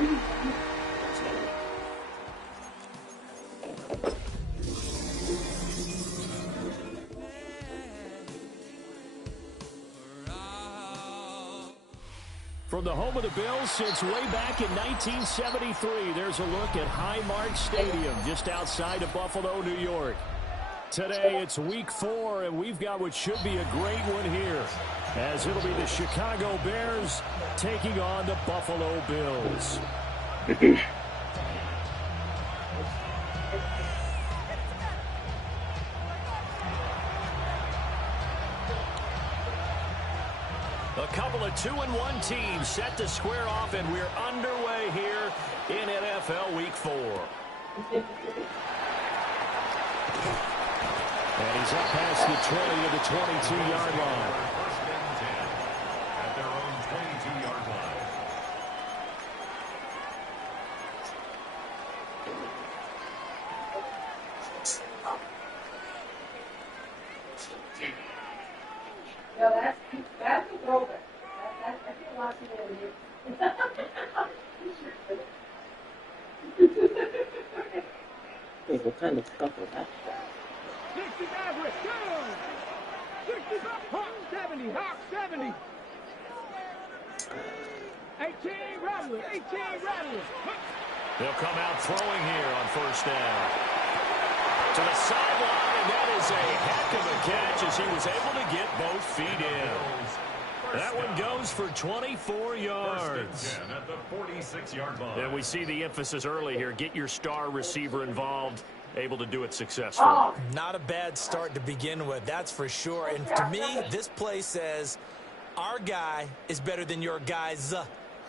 From the home of the Bills since way back in 1973, there's a look at Highmark Stadium just outside of Buffalo, New York. Today it's week 4, and we've got what should be a great one here, as it'll be the Chicago Bears taking on the Buffalo Bills. A couple of 2-1 teams set to square off, and we're underway here in NFL Week 4. And he's up past the 20 to the 22-yard line. At their own 22-yard line. No, that's a throwback. I feel watching it Hey, what kind of stuff was that? 60 average, go! 65, Hawk 70, Hawk 70. 18 Rattler, 18 Rattler. They'll come out throwing here on first down. To the sideline, and that is a heck of a catch as he was able to get both feet in. That one goes for 24 yards. At the 46-yard line. And we see the emphasis early here. Get your star receiver involved, able to do it successfully. Not a bad start to begin with, that's for sure. And to me, this play says our guy is better than your guys.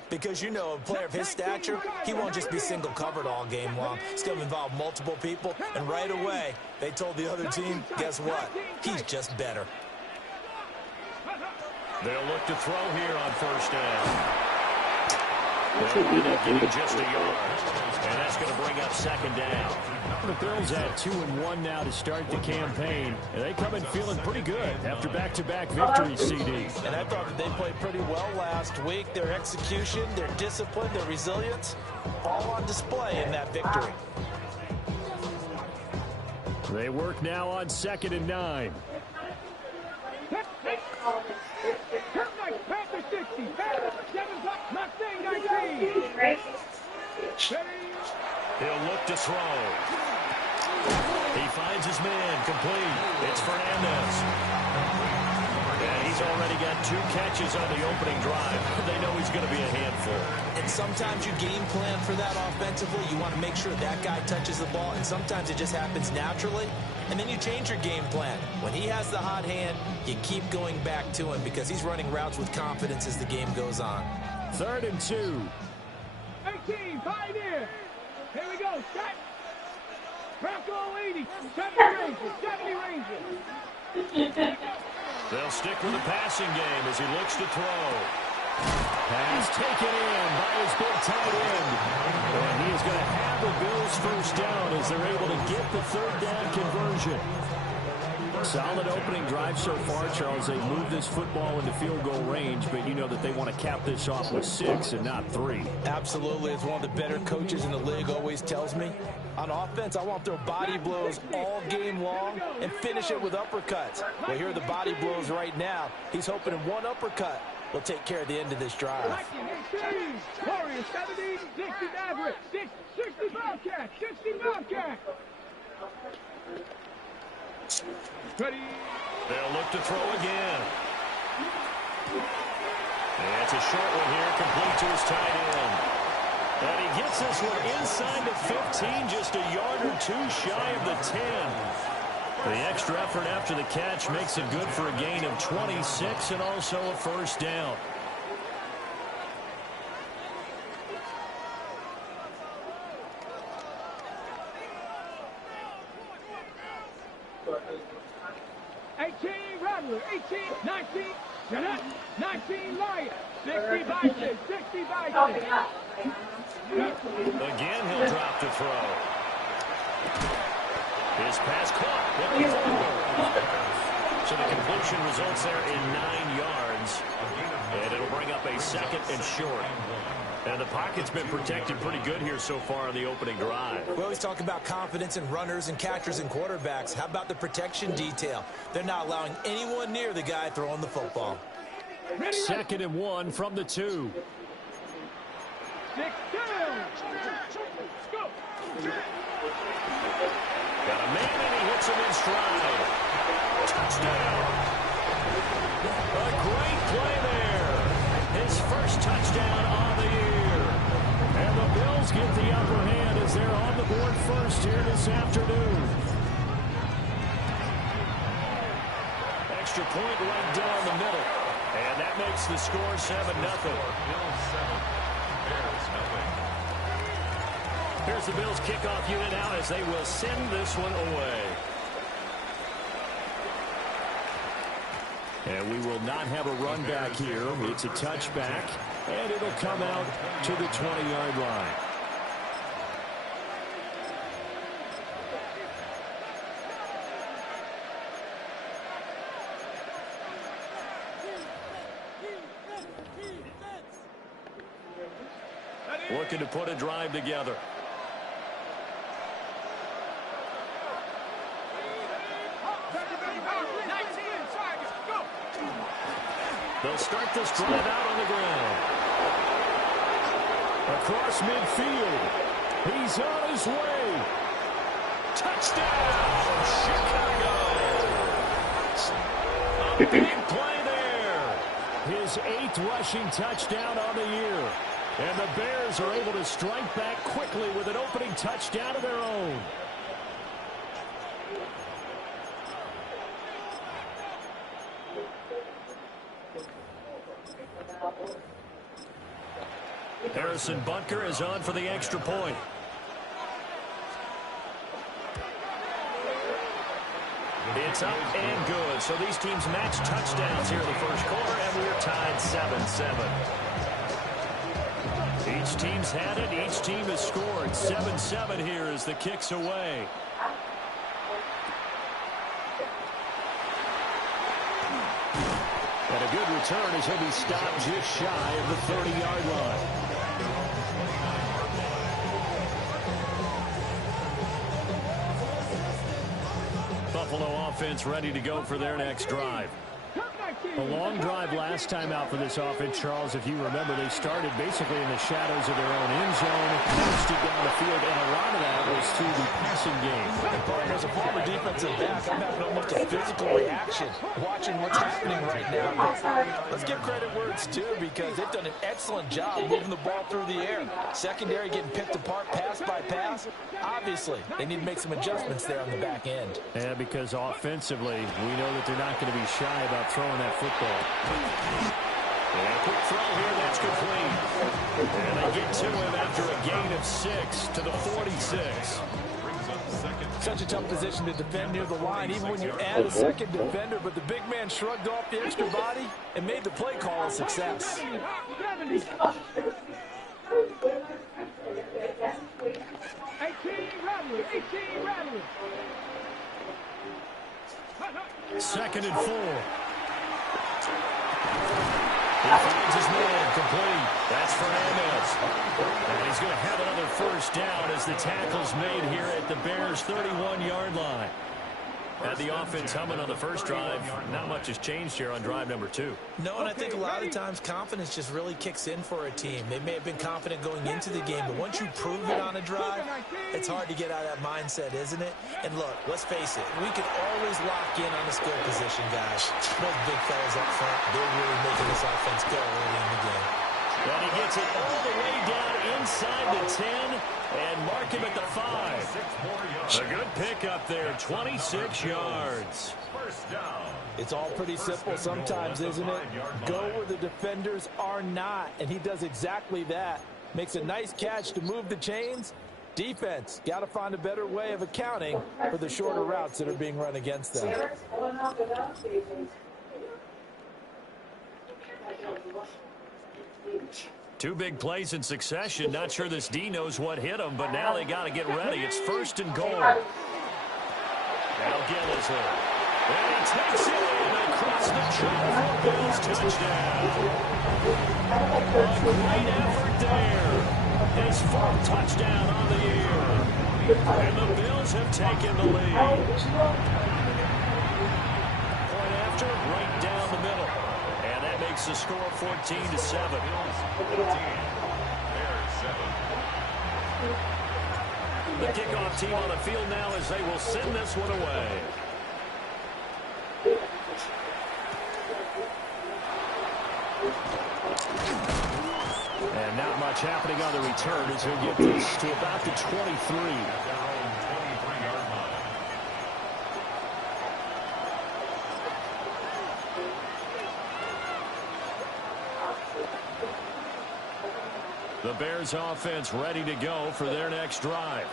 Because, you know, a player of his stature, he won't just be single covered all game long. He's going to involve multiple people. And right away, they told the other team, guess what? He's just better. They'll look to throw here on first down. They'll end up getting just a yard. And that's going to bring up second down. The Bills at 2-1 now to start the campaign. And they come in feeling pretty good after back-to-back victories, CD. And I thought that they played pretty well last week. Their execution, their discipline, their resilience, all on display in that victory. They work now on 2nd and 9. Panther 60, Panther 7 block, Mustang 19. He'll look to throw. He finds his man complete. It's Fernandez. And he's already got 2 catches on the opening drive. They know he's going to be a handful. And sometimes you game plan for that offensively. You want to make sure that guy touches the ball, and sometimes it just happens naturally. And then you change your game plan. When he has the hot hand, you keep going back to him because he's running routes with confidence as the game goes on. 3rd and 2. 18, Pioneer. Here we go, set. Bronco 80, 70 Rangers, 70 Rangers. They'll stick with the passing game as he looks to throw. Pass taken in by his big tight end. And he is going to have the Bills first down as they're able to get the 3rd down conversion. Solid opening drive so far, Charles. They move this football into field goal range, but you know that they want to cap this off with 6 and not 3. Absolutely. As one of the better coaches in the league always tells me, on offense, I want to throw body blows all game long and finish it with uppercuts. Well, here are the body blows right now. He's hoping in one uppercut will take care of the end of this drive. Warriors 70, 60 Maverick, 60 Bobcat, 60 Bobcat. Ready. They'll look to throw again. And it's a short one here, complete to his tight end. And he gets this one inside the 15, just a yard or 2 shy of the 10. The extra effort after the catch makes it good for a gain of 26 and also a first down. Rattler, 18, 19, 19 Lion, 60 Bison, 60 Bison. Again, he'll drop to throw. His pass caught. So the completion results there in 9 yards. And it'll bring up a 2nd and short. And the pocket's been protected pretty good here so far on the opening drive. We always talk about confidence in runners and catchers and quarterbacks. How about the protection detail? They're not allowing anyone near the guy throwing the football. 2nd and 1 from the 2. 6-2. Go. Got a man and he hits him in stride. Touchdown. A great play there. His first touchdown on the year. And the Bills get the upper hand as they're on the board first here this afternoon. Extra point right down the middle. And that makes the score 7-0. Here's the Bills kickoff unit now as they will send this one away. And we will not have a run back here. It's a touchback, and it'll come out to the 20-yard line. Looking to put a drive together. They'll start this drive out on the ground. Across midfield. He's on his way. Touchdown, Chicago. A big play there. His 8th rushing touchdown on the year. And the Bears are able to strike back quickly with an opening touchdown of their own. Harrison Butker is on for the extra point. It's up and good. So these teams match touchdowns here in the first quarter, and we're tied 7-7. Each team's had it. Each team has scored. 7-7 here as the kick's away. And a good return as he'll be stopped just shy of the 30-yard line. Buffalo offense ready to go for their next drive. A long drive last time out for this offense, Charles. If you remember, they started basically in the shadows of their own end zone, coasted down the field, and a lot of that was through the passing game. And partner, as a former defensive back, I'm having almost a physical reaction watching what's happening right now. But let's give credit where it's due, because they've done an excellent job moving the ball through the air. Secondary getting picked apart pass by pass. Obviously, they need to make some adjustments there on the back end. Yeah, because offensively, we know that they're not going to be shy about throwing that football. And a quick throw here, that's complete. And they get to him after a gain of 6 to the 46. Such a tough position to defend near the line, even when you add a second defender, but the big man shrugged off the extra body and made the play call a success. 2nd and 4. He finds his man complete. That's Fernandez. And he's going to have another first down as the tackle's made here at the Bears' 31-yard line. Had the offense humming on the first drive. Not much has changed here on drive number 2. No, and I think a lot of times confidence just really kicks in for a team. They may have been confident going into the game, but once you prove it on a drive, it's hard to get out of that mindset, isn't it? And look, let's face it, we can always lock in on the skill position, guys. Those big fellas up front, they're really making this offense go early in the game. And he gets it all the way down inside the 10 and mark him at the 5. A good pickup there, 26 yards. It's all pretty simple sometimes, isn't it? Go where the defenders are not, and he does exactly that. Makes a nice catch to move the chains. Defense, got to find a better way of accounting for the shorter routes that are being run against them. Two big plays in succession. Not sure this D knows what hit him, but now they got to get ready. It's 1st and goal. Now Gill is there. And he takes it in across the track for Bills touchdown. A great effort there. His fourth touchdown on the year. And the Bills have taken the lead. Point after, right down the middle. And that makes the score 14-7. The kickoff team on the field now as they will send this one away. And not much happening on the return as he'll get this to about the 23. The Bears offense ready to go for their next drive.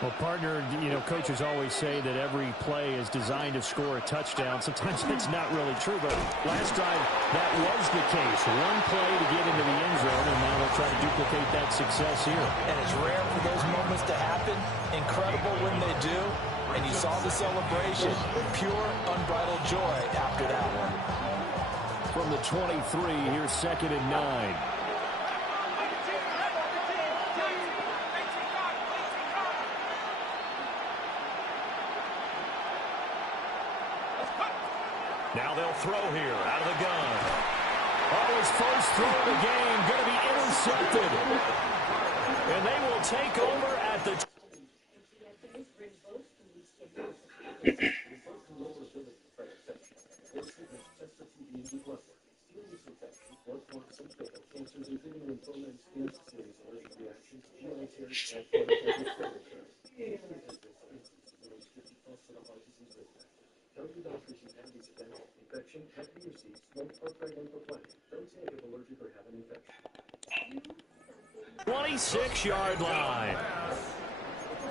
Well, partner, coaches always say that every play is designed to score a touchdown. Sometimes that's not really true, but last drive, that was the case. One play to get into the end zone, and now they'll try to duplicate that success here. And it's rare for those moments to happen. Incredible when they do. And you saw the celebration. Pure, unbridled joy after that one. From the 23, here's 2nd and 9. Now they'll throw here out of the gun. Oh, his first throw of the game going to be intercepted. And they will take over at the... Infection, have to receive smoke or pregnant or plenty. Don't say if allergic or have an infection. 26-yard line.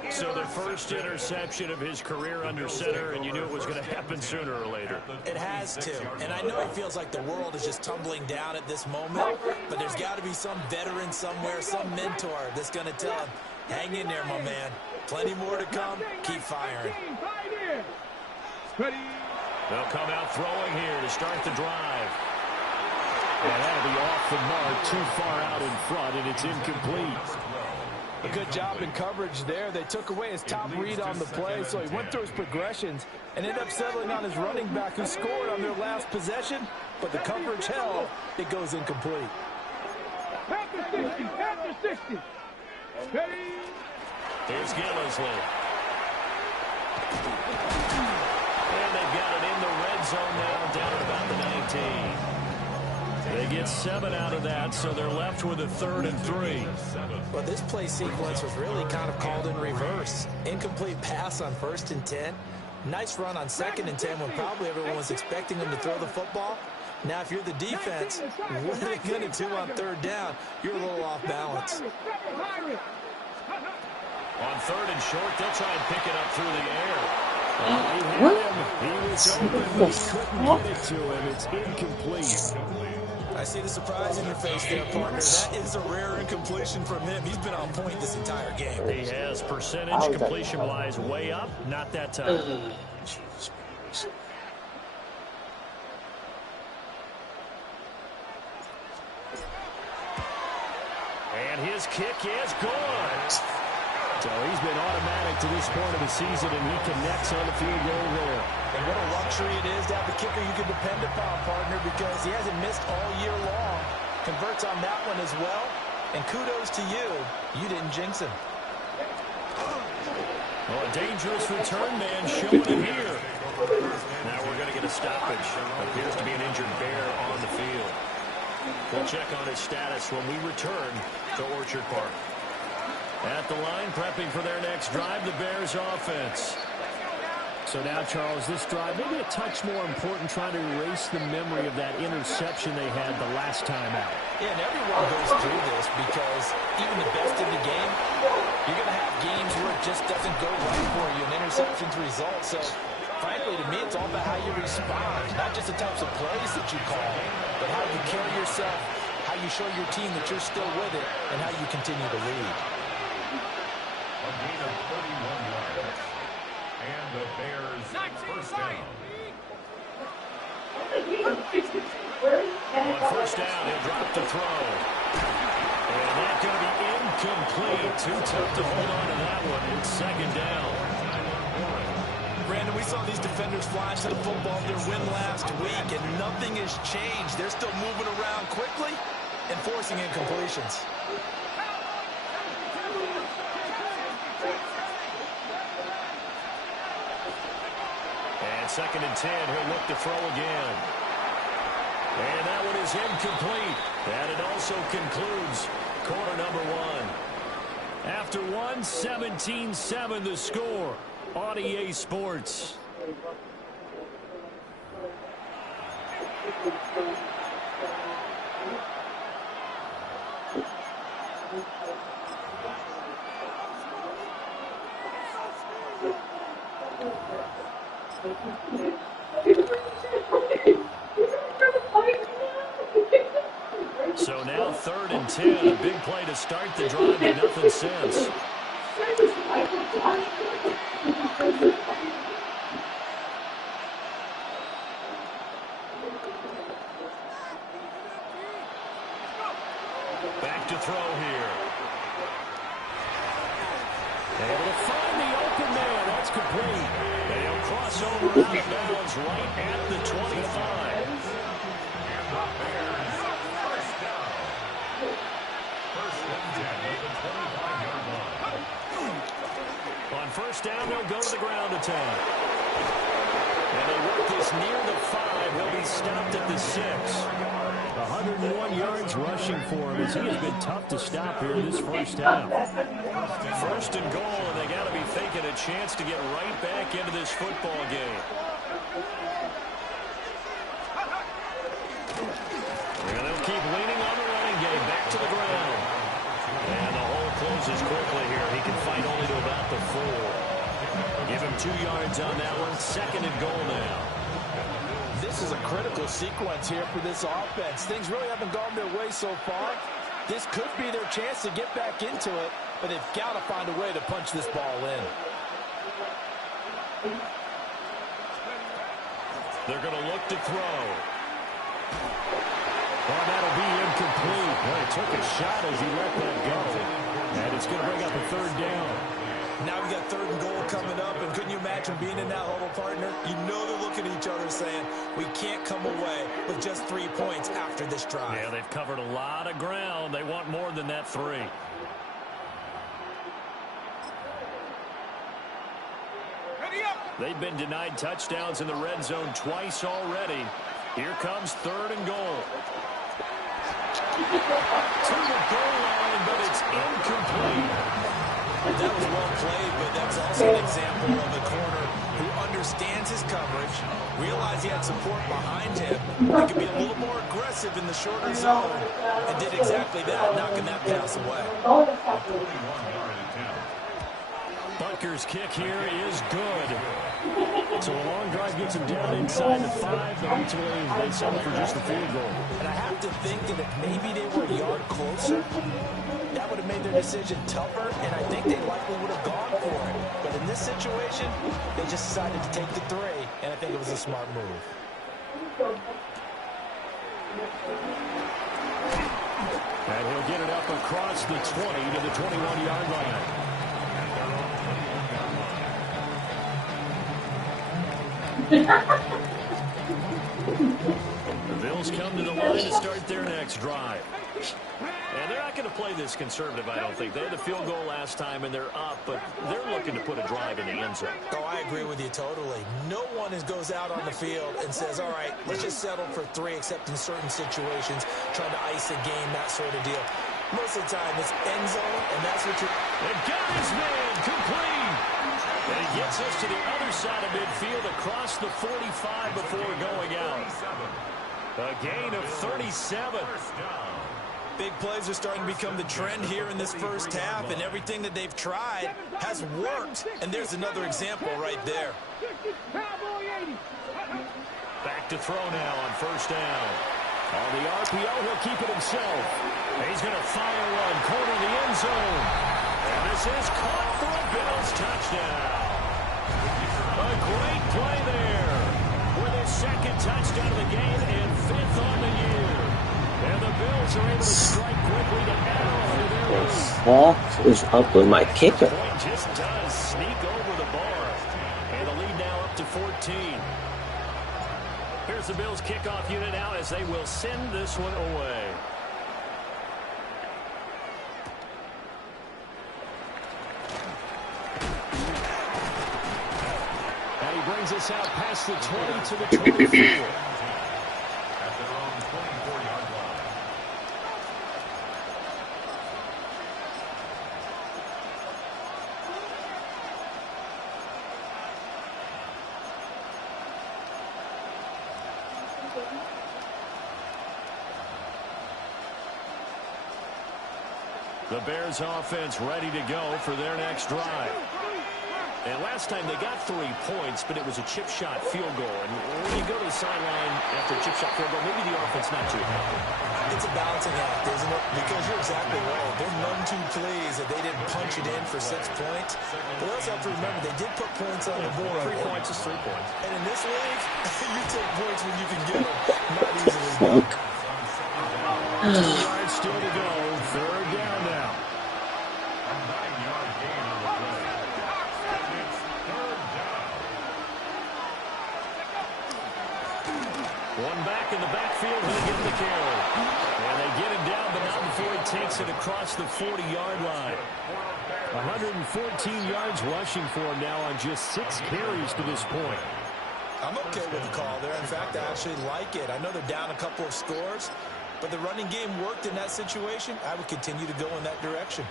So the first interception of his career under center, and you knew it was going to happen sooner or later. It has to. And I know it feels like the world is just tumbling down at this moment, but there's got to be some veteran somewhere, some mentor that's going to tell him, hang in there, my man. Plenty more to come. Keep firing. They'll come out throwing here to start the drive. And that'll be off the mark, too far out in front, and it's incomplete. A good job in coverage there. They took away his top read on the play, so he went through his progressions and ended up settling on his running back who scored on their last possession, but the coverage held. It goes incomplete. After 60. Ready? Here's Gillisley. And they've got it in the red zone now, down at about the 19. They get 7 out of that, so they're left with a 3rd and 3. Well, this play sequence was really kind of called in reverse. Incomplete pass on 1st and 10. Nice run on 2nd and 10 when probably everyone was expecting him to throw the football. Now, if you're the defense, what are they going to do on 3rd down? You're a little off balance. On 3rd and short, they'll try and pick it up through the air. He had him. He was open, but he couldn't get it to him. It's incomplete. I see the surprise in your face there, partner. That is a rare incompletion from him. He's been on point this entire game. He has percentage completion-wise way up. Not that time. And his kick is good. So he's been automatic to this point of the season, and he connects on the field goal there. And what a luxury it is to have a kicker you can depend upon, partner, because he hasn't missed all year long. Converts on that one as well. And kudos to you. You didn't jinx him. Well, a dangerous return man showing it here. Now we're going to get a stoppage. Appears to be an injured Bear on the field. We'll check on his status when we return to Orchard Park. At the line, prepping for their next drive, the Bears offense. So now, Charles, this drive, maybe a touch more important, trying to erase the memory of that interception they had the last time out. Yeah, and everyone goes through this because even the best in the game, you're going to have games where it just doesn't go right for you, and interceptions result. So, frankly, to me, it's all about how you respond, not just the types of plays that you call, but how you carry yourself, how you show your team that you're still with it, and how you continue to lead. A gain of 31 yards. And the Bears first down. On 1st down, he'll drop the throw. And incomplete. Too tough to hold on to that one. It's second down. Brandon, we saw these defenders fly to the football in their win last week, and nothing has changed. They're still moving around quickly and forcing incompletions. And second and 10, he'll look to throw again. And that one is incomplete. And it also concludes quarter number one. After one, 17-7 the score on EA Sports. So now third and 10, a big play to start the drive, but nothing since. Back to throw here. Able to find the open man. That's complete. And he'll cross over out of bounds right at the 25. On first down, they'll go to the ground attack. And they work this near the 5. He'll be stopped at the 6. 101 yards rushing for him as he has been tough to stop here this first half. First and goal, and they got to be thinking a chance to get right back into this football game. And they'll keep leaning on the running game. Back to the ground. And the hole closes quickly here. He can fight only to about the 4. Give him 2 yards on that one. Second and goal now. This is a critical sequence here for this offense. Things really haven't gone their way so far. This could be their chance to get back into it, but they've got to find a way to punch this ball in. They're going to look to throw. Well, that'll be incomplete. Well, he took a shot as he let that go. And it's going to bring up a third down. Now we got third and goal coming up, and couldn't you imagine being in that huddle, partner? You know they're looking at each other saying, we can't come away with just 3 points after this drive. Yeah, they've covered a lot of ground. They want more than that 3. They've been denied touchdowns in the red zone twice already. Here comes third and goal. To the goal line, but it's incomplete. That was well played, but that's also an example of a corner who understands his coverage, realized he had support behind him, and could be a little more aggressive in the shorter zone, and did exactly that, knocking that pass away. Butker's kick here is good. So a long drive gets him down inside the 5, but ultimately they settle for just the field goal. And I have to think that if maybe they were a yard closer, that would have made their decision tougher, and I think they likely would have gone for it. But in this situation, they just decided to take the 3, and I think it was a smart move. And he'll get it up across the 20 to the 21-yard line. The Bills come to the line to start their next drive. And they're not going to play this conservative, I don't think. They had the field goal last time, and they're up, but they're looking to put a drive in the end zone. Oh, I agree with you totally. No one goes out on the field and says, all right, let's just settle for 3, except in certain situations, trying to ice a game, that sort of deal. Most of the time, it's end zone, and that's what you're... They got his man, complete. And he gets us to the other side of midfield across the 45 before going out. A gain of 37. Big plays are starting to become the trend here in this first half, and everything that they've tried has worked. And there's another example right there. Back to throw now on first down. On the RPO, he'll keep it himself. He's going to fire one, corner the end zone. And this is caught for a Bills touchdown. A great play there with his second touchdown of the game and 5th on the year. And the Bills are able to strike quickly to add on to their lead. What is up with my kicker? Point just does sneak over the bar. And the lead now up to 14. Here's the Bills kickoff unit now as they will send this one away. And he brings us out past the 20 to the 24. At their own 24-yard line. The Bears offense ready to go for their next drive. And last time they got 3 points, but it was a chip shot field goal. And when you go to the sideline after a chip shot field goal, maybe the offense not too happy. It's a balancing act, isn't it? Because you're exactly right. They're none too pleased that they didn't punch it in for 6 points. But they also have to remember they did put points on the board. 3 points is 3 points. And in this league, you take points when you can get them. Not easily done. 2 yards still to go. 3rd down now. A 9-yard gain on the play. And it's 3rd down. One back in the backfield. He'll get the carry. And they get him down, but not before he takes it across the 40-yard line. 114 yards rushing for him now on just 6 carries to this point. I'm okay with the call there. In fact, I actually like it. I know they're down a couple of scores, but the running game worked in that situation. I would continue to go in that direction.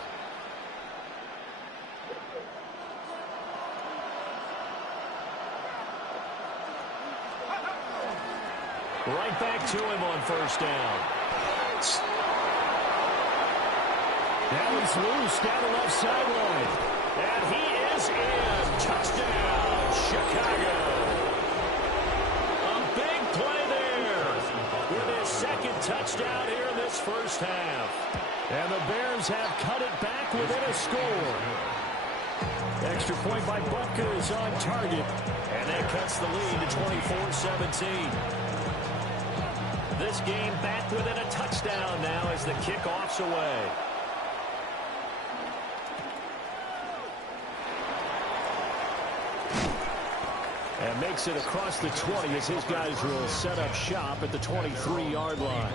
Right back to him on 1st down. Now he's loose down the left sideline. And he is in. Touchdown, Chicago. A big play there with his 2nd touchdown here in this 1st half. And the Bears have cut it back within a score. Extra point by Butker is on target. And that cuts the lead to 24-17. This game back within a touchdown now as the kickoff's away. And makes it across the 20 as his guys will set up shop at the 23-yard line.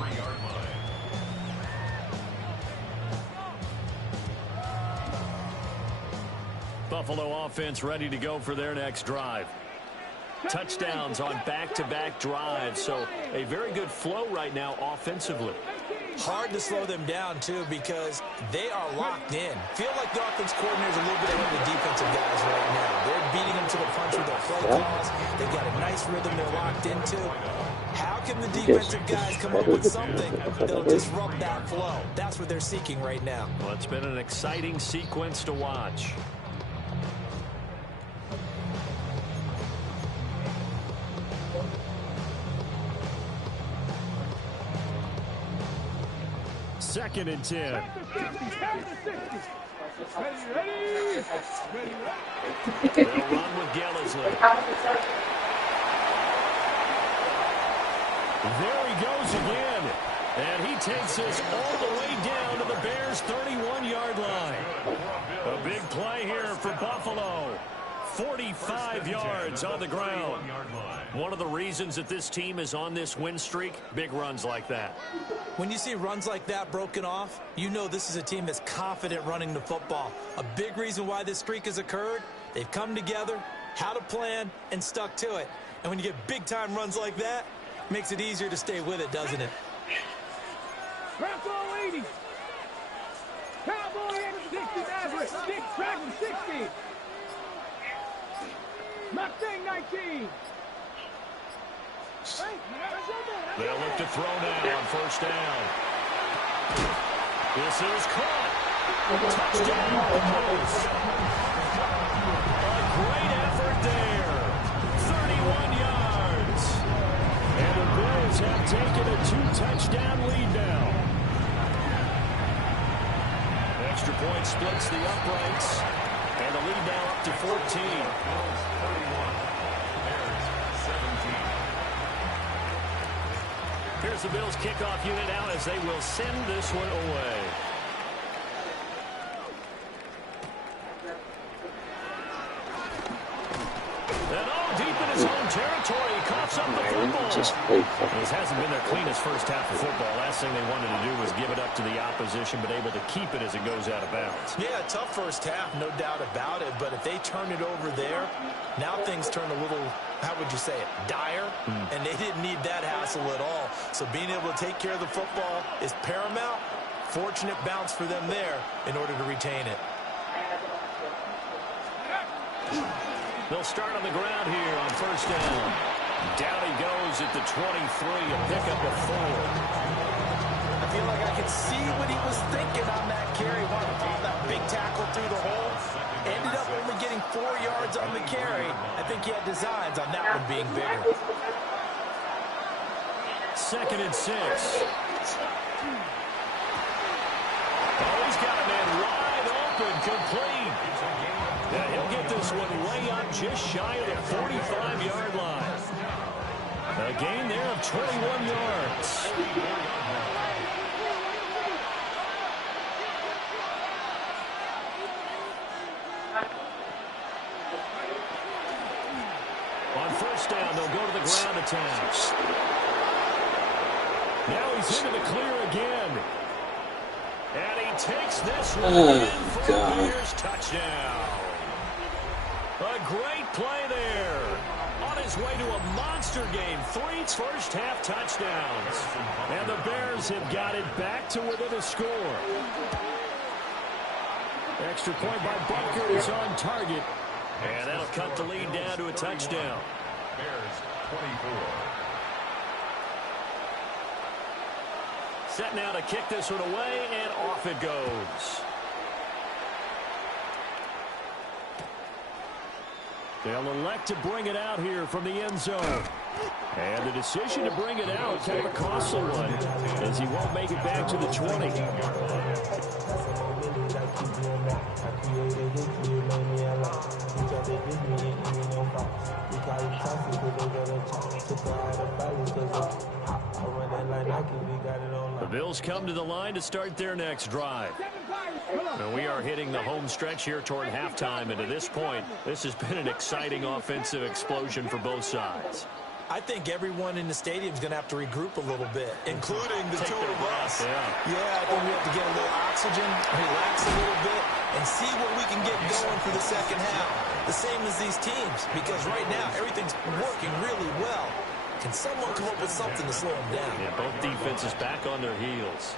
Buffalo offense ready to go for their next drive. Touchdowns on back-to-back drives, so a very good flow right now offensively. Hard to slow them down, too, because they are locked in. Feel like the offense coordinator's a little bit ahead of the defensive guys right now. They're beating them to the punch with their play calls. They've got a nice rhythm they're locked into. How can the defensive guys come up with something that'll disrupt that flow? That's what they're seeking right now. Well, it's been an exciting sequence to watch. Second and 10. Ready? They'll run with Gillisley. There he goes again. And he takes us all the way down to the Bears' 31-yard line. A big play here for Buffalo. 45 yards on the ground. One of the reasons that this team is on this win streak, big runs like that. When you see runs like that broken off, you know this is a team that's confident running the football. A big reason why this streak has occurred, they've come together, had a plan, and stuck to it. And when you get big-time runs like that, it makes it easier to stay with it, doesn't it? Cowboy 80. Cowboy 60 Maverick. 60. Mustang 19. They'll look to throw now on 1st down. This is caught. Touchdown. A great effort there. 31 yards. And the Bills have taken a 2-touchdown lead now. Extra point splits the uprights. And the lead now up to 14. Here's the Bills kickoff unit out as they will send this one away. territory. He coughs up the football. Just play This hasn't been their cleanest first half of football. Last thing they wanted to do was give it up to the opposition, but able to keep it as it goes out of bounds. Yeah, tough first half, no doubt about it. But if they turn it over there, now things turn a little, how would you say it, dire? And they didn't need that hassle at all. So being able to take care of the football is paramount. Fortunate bounce for them there in order to retain it. They'll start on the ground here on first down. Down he goes at the 23, a pickup of 4. I feel like I could see what he was thinking on that carry. Wanted to throw that big tackle through the hole. Ended up only getting 4 yards on the carry. I think he had designs on that one being bigger. 2nd and 6. Oh, he's got a man wide open, complete. Yeah, he'll get this one way up just shy of the 45-yard line. A gain there of 21 yards. On first down, they'll go to the ground attack. Now he's into the clear again. And he takes this one in for a Bears touchdown. A great play there. On his way to a monster game. 3 first-half touchdowns. And the Bears have got it back to within a score. Extra point by Buckett is on target. And that'll cut the lead down to a touchdown. Bears 24. Set now to kick this one away, and off it goes. They'll elect to bring it out here from the end zone. And the decision to bring it out, kind of a costly one, as he won't make it back to the 20. The Bills come to the line to start their next drive. And we are hitting the home stretch here toward halftime, and to this point, this has been an exciting offensive explosion for both sides. I think everyone in the stadium is going to have to regroup a little bit, including the two of us. Yeah, I think we have to get a little oxygen, relax a little bit, and see what we can get going for the second half. The same as these teams, because right now everything's working really well. Can someone come up with something to slow them down? Yeah, both defenses back on their heels.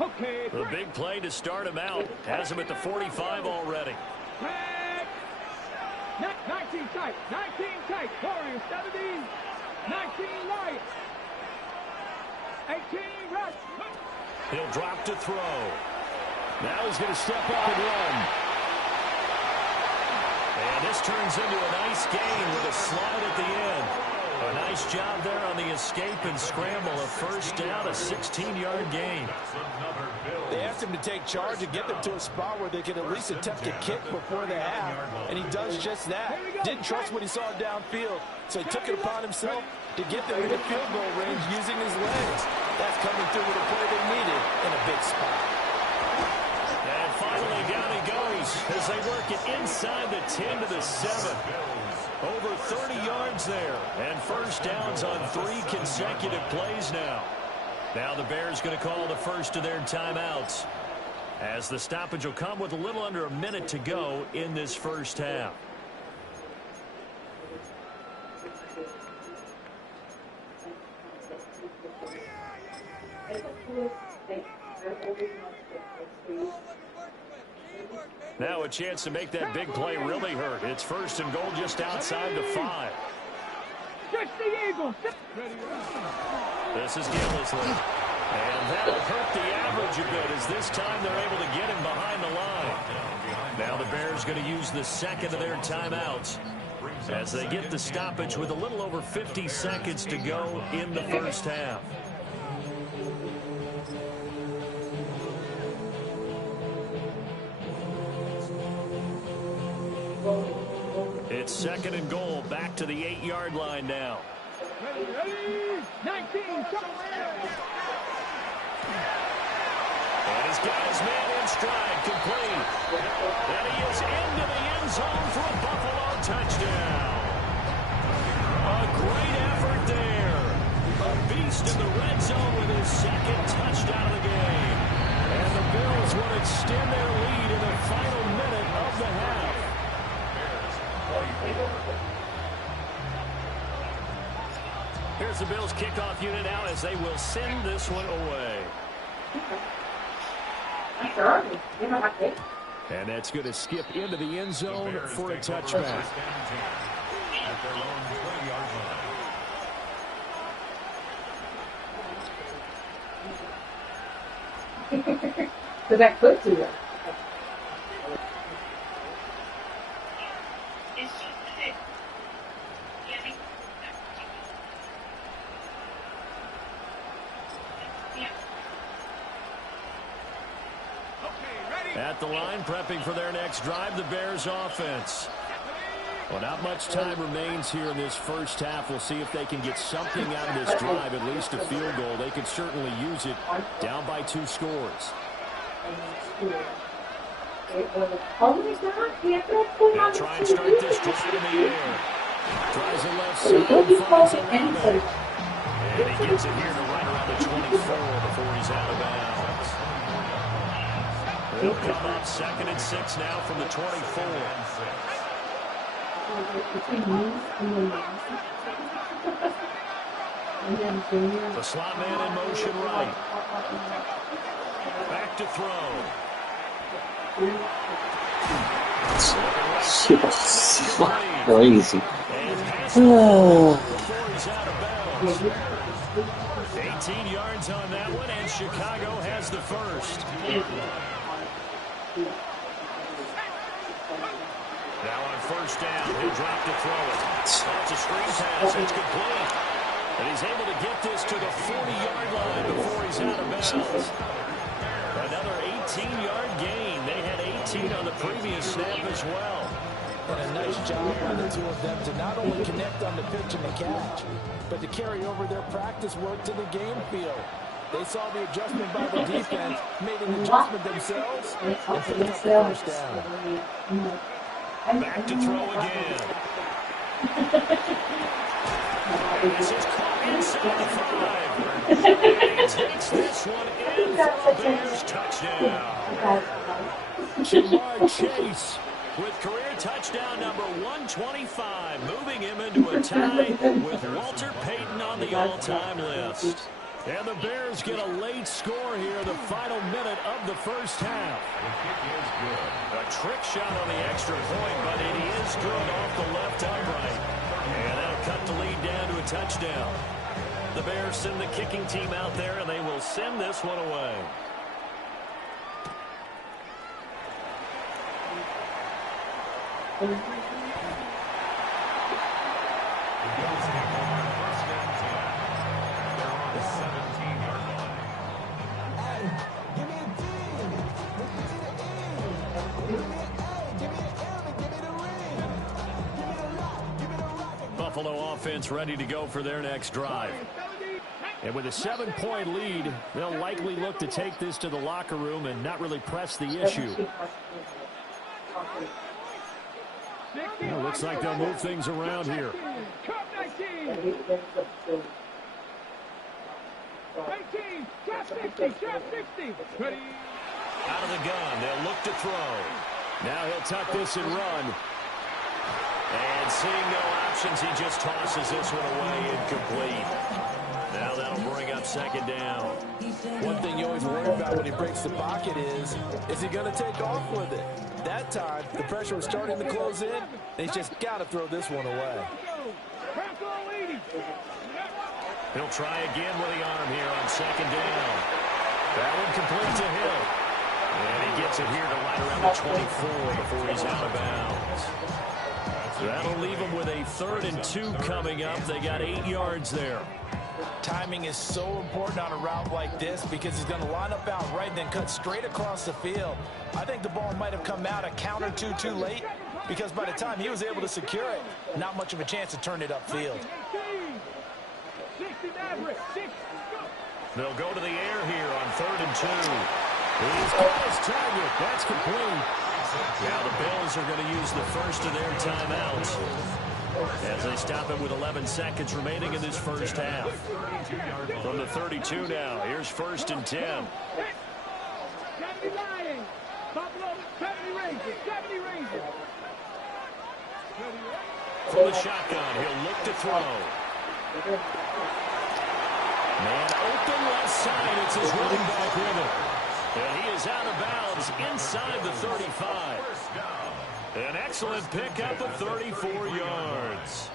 Okay. The big play to start him out. Has him at the 45 already. 19 tight. 19 tight. Warriors 17. 19 Lions. 18 rush. He'll drop to throw. Now he's going to step up and run. And this turns into a nice gain with a slide at the end. A nice job there on the escape and scramble. A first down, a 16-yard gain. They asked him to take charge and get them to a spot where they could at least attempt a kick before the half, and he does just that. Didn't trust what he saw downfield, so he took it upon himself to get them into field goal range using his legs. That's coming through with a play they needed in a big spot. And finally down he goes as they work it inside the 10 to the 7. Over 30 yards there, and first downs on 3 consecutive plays now. Now the Bears going to call the first of their timeouts, as the stoppage will come with a little under a minute to go in this first half. Now a chance to make that big play really hurt. It's first and goal just outside the 5. Just the Eagles. This is Gillisley. And that'll hurt the average a bit, as this time they're able to get him behind the line. Now the Bears going to use the second of their timeouts as they get the stoppage with a little over 50 seconds to go in the first half. It's second and goal, back to the 8-yard line now. Ready, 19. And he's got his man in stride, complete. And he is into the end zone for a Buffalo touchdown. great effort there. A beast in the red zone with his second touchdown of the game. And the Bills will extend their lead in the final minute of the half. Here's the Bills kickoff unit now as they will send this one away. And that's going to skip into the end zone for a touchback. So that could do it. At the line, prepping for their next drive, the Bears offense. Well, not much time remains here in this first half. We'll see if they can get something out of this drive, at least a field goal. They could certainly use it down by 2 scores. They'll try and start this drive in the air. Tries the left side, finds a running. And he gets it here to right around the 24 before he's out of bounds. They'll come up 2nd and 6 now from the 24. The slot man in motion right. Back to throw. Crazy. 18 yards on that one, and Chicago has the first. Now on first down, he'll drop to throw it. That's a screen pass. It's complete. And he's able to get this to the 40-yard line before he's out of bounds. Another 18-yard gain. They had 18 on the previous snap as well. And a nice job by the two of them to not only connect on the pitch and the catch, but to carry over their practice work to the game field. They saw the adjustment by the defense, made an adjustment themselves, and picked up the first down. Back to throw again. This is caught inside the 5. And he takes this one in for a Bears touchdown. Jamar Chase with career touchdown number 125, moving him into a tie with Walter Payton on the all-time list. And the Bears get a late score here, the final minute of the first half. A trick shot on the extra point, but it is good off the left upright. And that'll cut the lead down to a touchdown. The Bears send the kicking team out there, and they will send this one away. Buffalo offense ready to go for their next drive. And with a 7-point lead, they'll likely look to take this to the locker room and not really press the issue. Well, looks like they'll move things around here. Out of the gun, they'll look to throw. Now he'll tuck this and run. And seeing no options, he just tosses this one away incomplete. Now that'll bring up 2nd down. One thing you always worry about when he breaks the pocket is he going to take off with it? That time, the pressure was starting to close in, and he's just got to throw this one away. He'll try again with the arm here on 2nd down. That one complete to Hill. And he gets it here to right around the 24 before he's out of bounds. That'll leave him with a 3rd and 2 coming up. They got 8 yards there. Timing is so important on a route like this because he's going to line up out right and then cut straight across the field. I think the ball might have come out a count or two too late because by the time he was able to secure it, not much of a chance to turn it upfield. They'll go to the air here on 3rd and 2. He's got his target. That's complete. Now the Bills are going to use the first of their timeouts. As they stop it with 11 seconds remaining in this first half. From the 32 now, here's 1st and 10. 70 Lions. Buffalo, 70 Rangers. 70 Rangers. From the shotgun, he'll look to throw. Man open left side. It's his running back with it. And he is out of bounds inside the 35. An excellent pickup of 34 yards.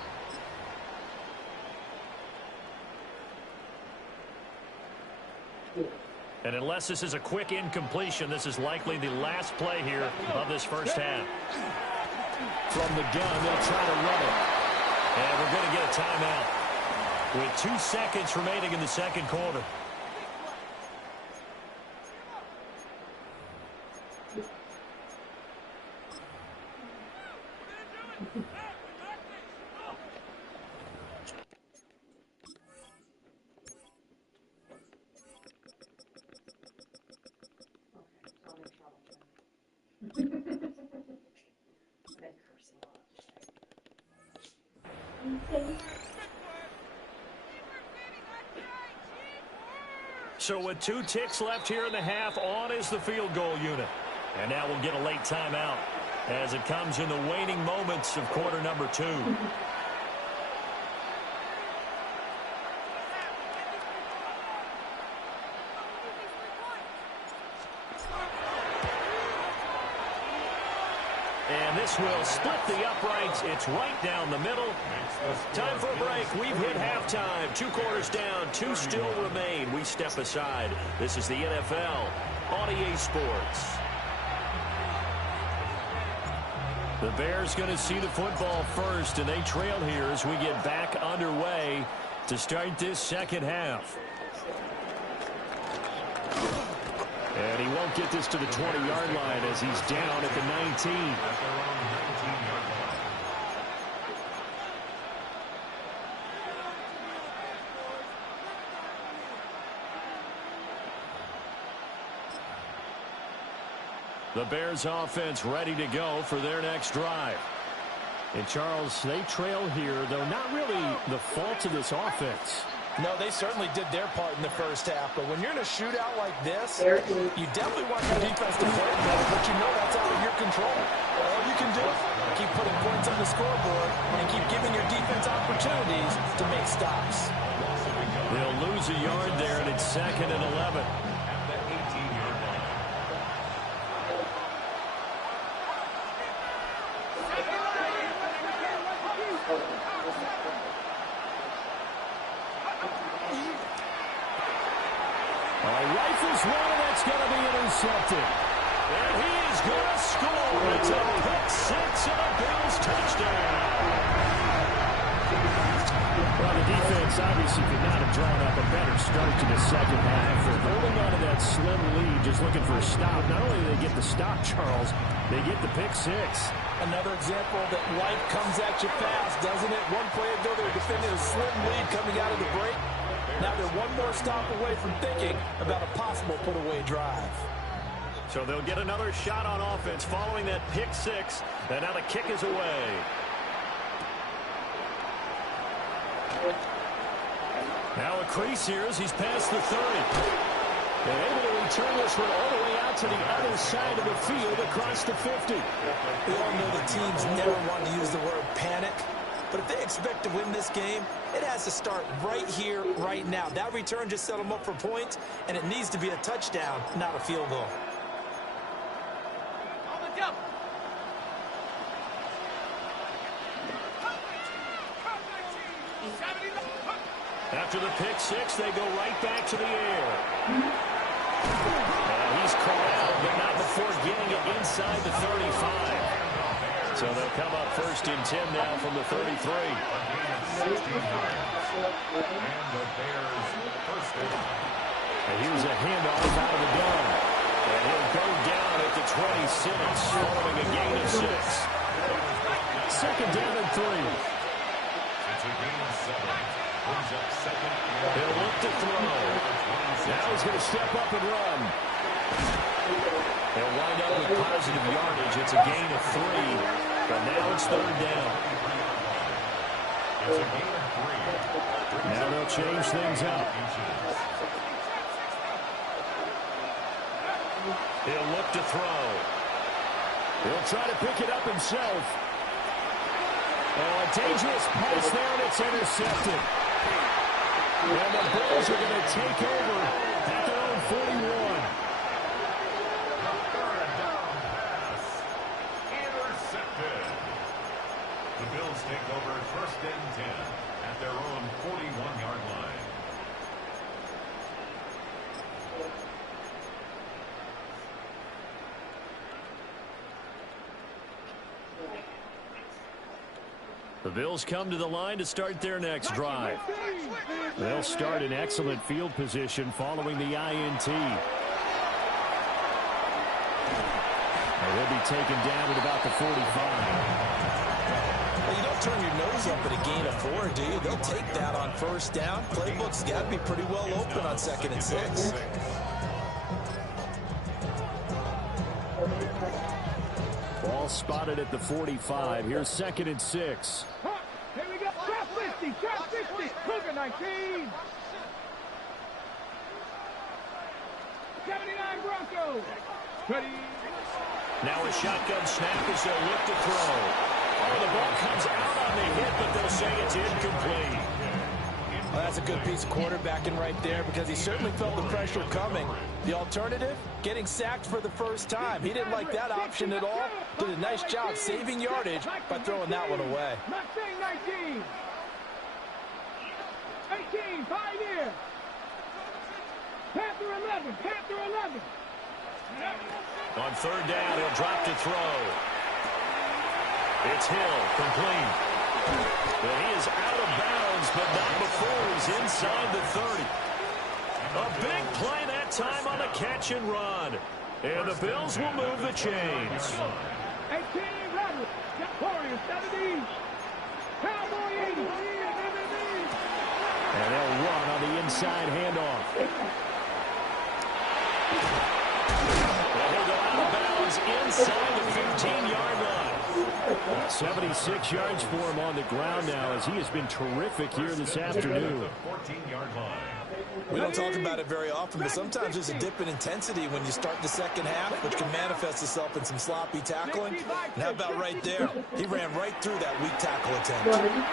And unless this is a quick incompletion, this is likely the last play here of this first half. From the gun, they'll try to run it. And we're going to get a timeout with 2 seconds remaining in the second quarter. So with 2 ticks left here in the half, on is the field goal unit. And now we'll get a late timeout as it comes in the waning moments of quarter number 2. And this will split the uprights. It's right down the middle. Time for a break. We've hit halftime. 2 quarters down. 2 still remain. We step aside. This is the NFL on EA Sports. The Bears going to see the football first, and they trail here as we get back underway to start this second half. And he won't get this to the 20-yard line as he's down at the 19. The Bears offense ready to go for their next drive. And Charles, they trail here, though not really the fault of this offense. No, they certainly did their part in the first half, but when you're in a shootout like this, you definitely want your defense to play better, but you know that's out of your control. All you can do, keep putting points on the scoreboard and keep giving your defense opportunities to make stops. They'll lose a yard there, and it's 2nd and 11. Rifles one, and that's going to be intercepted. And he is going to score. It's a pick 6 and a Bills touchdown. Well, the defense obviously could not have drawn up a better start to the second half. They're holding on to that slim lead, just looking for a stop. Not only do they get the stop, Charles, they get the pick 6. Another example that life comes at you fast, doesn't it? One play ago, they were defending a slim lead coming out of the break. Now they're one more stop away from thinking about a possible put-away drive. So they'll get another shot on offense following that pick 6, and now the kick is away. Now a crease here as he's past the 30. They're able to return this one all the way out to the other side of the field across the 50. We all know the teams never want to use the word panic. But if they expect to win this game, it has to start right here, right now. That return just set them up for points, and it needs to be a touchdown, not a field goal. After the pick 6, they go right back to the air. And he's corralled, but not before getting it inside the 35. So they'll come up 1st and 10 now from the 33. And here's a handoff out of the gun. And he'll go down at the 26 following a gain of 6. 2nd down and 3. He'll look to throw. Now he's going to step up and run. They'll wind up with positive yardage. It's a gain of 3, but now it's 3rd down. It's a gain of 3. Now they'll change things up. He'll look to throw. He'll try to pick it up himself. Oh, a dangerous pass there, and it's intercepted. And the Bills are going to take over at their own 41. Third down pass. Intercepted. The Bills take over 1st and 10 at their own 41-yard line. The Bills come to the line to start their next drive. They'll start in excellent field position following the INT. And he'll be taken down at about the 45. Well, you don't turn your nose up at a gain of 4, do you? They'll take that on 1st down. Playbook's got to be pretty well open on 2nd and 6. Ball spotted at the 45. Here's 2nd and 6. Here we go. Trap 50. Trap 50. Cougar 19. 79 Broncos. Ready. Now a shotgun snap as they'll look to throw. Oh, the ball comes out on the hit, but they'll say it's incomplete. Well, that's a good piece of quarterbacking right there because he certainly felt the pressure coming. The alternative, getting sacked for the first time. He didn't like that option at all. Did a nice job saving yardage by throwing that one away. Mustang 19. 18, 5 here. Panther 11, Panther 11. On 3rd down, he'll drop to throw. It's Hill, complete. Well, he is out of bounds, but not before he's inside the 30. A big play that time on the catch and run. And the Bills will move the chains. 18, Robert. Warriors 70. Cowboy 80. And they'll run on the inside handoff. Well, he'll go out of bounds inside the 15-yard line. 76 yards for him on the ground now as he has been terrific here this afternoon. 14-yard line. We don't talk about it very often, but sometimes there's a dip in intensity when you start the 2nd half, which can manifest itself in some sloppy tackling. And how about right there? He ran right through that weak tackle attempt. And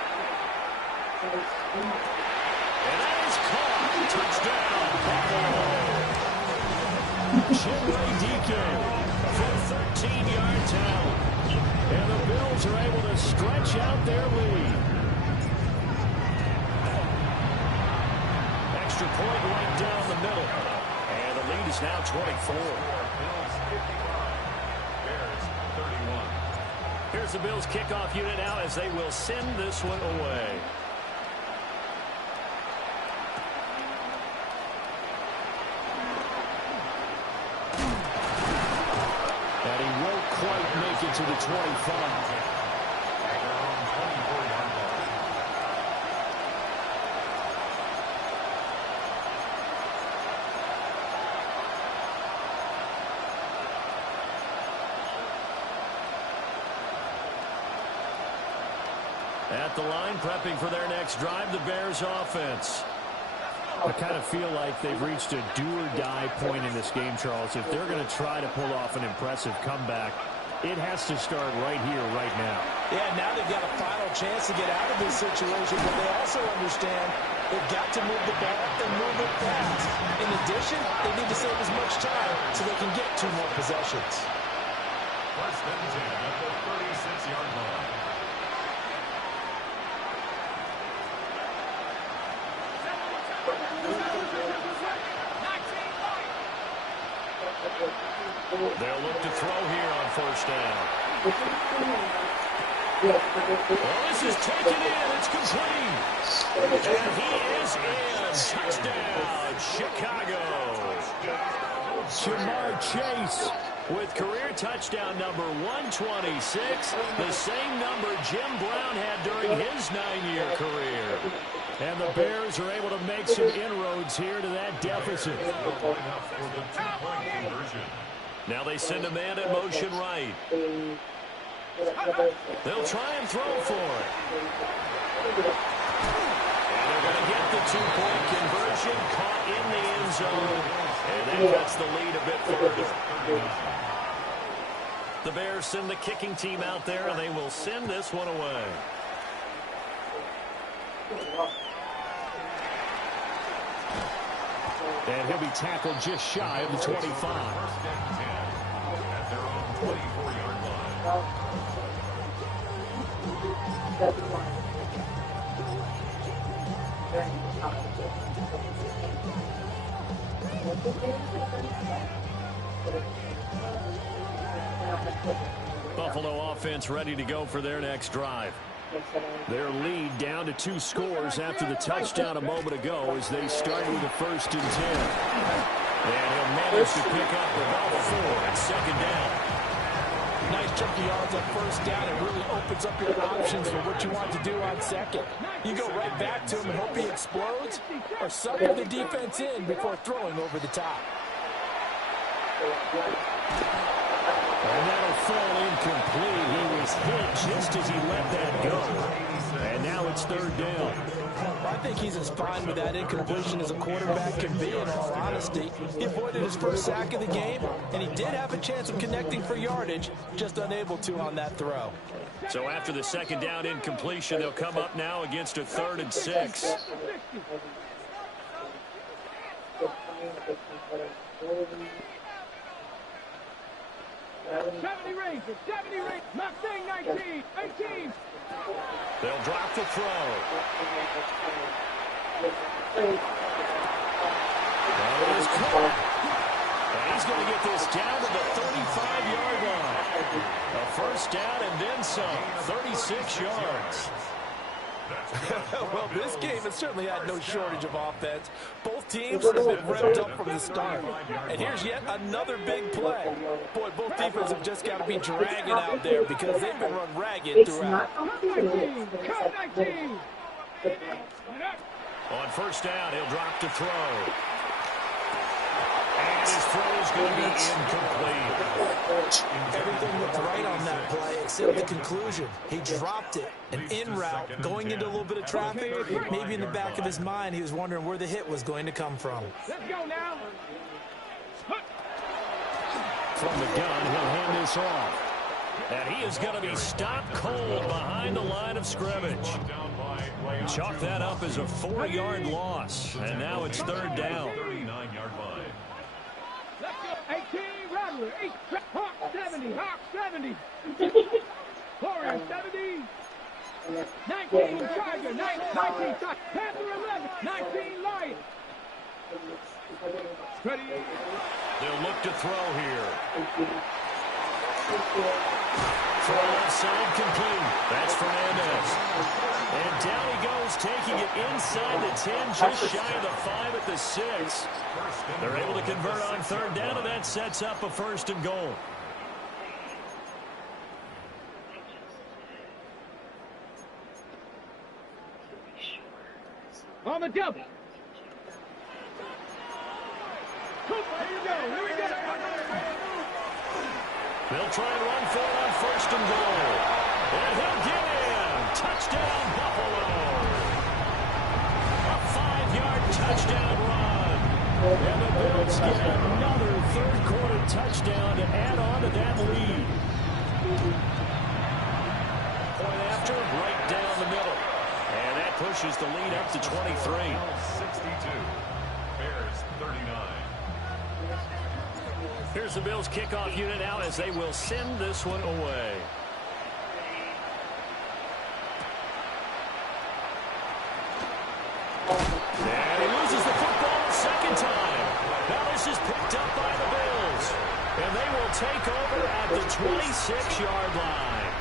that is caught. Touchdown. Chinway Deacon for 13-yard touchdown. And the Bills are able to stretch out their lead. Extra point right down the middle. And the lead is now 24. Bills 55. Bears 31. Here's the Bills kickoff unit now as they will send this one away. And he won't quite make it to the 25. At the line, prepping for their next drive, the Bears offense. I kind of feel like they've reached a do-or-die point in this game, Charles. If they're going to try to pull off an impressive comeback, it has to start right here, right now. Yeah, now they've got a final chance to get out of this situation, but they also understand they've got to move the ball and move it fast. In addition, they need to save as much time so they can get 2 more possessions. 1st and 10 at the 36-yard line. They'll look to throw here on 1st down. Well, this is taken in. It's complete. And he is in. Touchdown, Chicago. Jamar Chase with career touchdown number 126, the same number Jim Brown had during his 9-year career. And the Bears are able to make some inroads here to that deficit. Now they send a man in motion right. They'll try and throw for it. And they're going to get the two-point conversion, caught in the end zone, and that cuts the lead a bit further. The Bears send the kicking team out there, and they will send this one away. And he'll be tackled just shy of the 25. First and 10 at their own 24-yard line. Buffalo offense ready to go for their next drive. Their lead down to 2 scores after the touchdown a moment ago as they start with a 1st and 10. And he'll manage to pick up about 4 and 2nd down. Nice chunk of yards on 1st down. It really opens up your options for what you want to do on 2nd. You go right back to him and hope he explodes, or sucker the defense in before throwing over the top. And that'll fall incomplete. He was hit just as he let that go. And now it's 3rd down. I think he's as fine with that incompletion as a quarterback can be, in all honesty. He avoided his first sack of the game, and he did have a chance of connecting for yardage, just unable to on that throw. So after the 2nd down incompletion, they'll come up now against a 3rd and 6. 70 Rangers, 70 Rangers, Mustang 19, 18. They'll drop the throw. And it is caught. And he's going to get this down to the 35-yard line. A 1st down and then some, 36 yards. Well, this game has certainly had no shortage of offense. Both teams have been revved up from the start. And here's yet another big play. Boy, both defenses have just got to be dragging out there because they've been run ragged throughout. On 1st down, he'll drop to throw. And his throw is going to be incomplete. Everything looked right on that play except the conclusion. He dropped it, an in route, going into a little bit of traffic. Maybe in the back of his mind, he was wondering where the hit was going to come from. Let's go now. From the gun, he'll hand this off. And he is going to be stopped cold behind the line of scrimmage. Chalk that up as a 4-yard loss. And now it's 3rd down. 39-yard line. Let's go. 18, Rattler, 8, Hawk 70, Hawk 70. Warrior 70. 19, Tiger, 19, Panther 11, 19, Lion. 28. They'll look to throw here. Throw left side complete. That's Fernandez. And down he goes, taking it inside the 10, just shy of the 5 at the 6. They're able to convert on 3rd down, and that sets up a 1st and goal. On the double. Cooper, here you go. Here we go. They'll try and run for it on 1st and goal. And he'll get in. Touchdown, Buffalo. A 5-yard touchdown run. And the Bills get another 3rd-quarter touchdown to add on to that lead. Point after, right down the middle. And that pushes the lead up to 23. 62. Bears 39. Here's the Bills kickoff unit now as they will send this one away. And he loses the football a 2nd time. Now this is picked up by the Bills. And they will take over at the 26-yard line.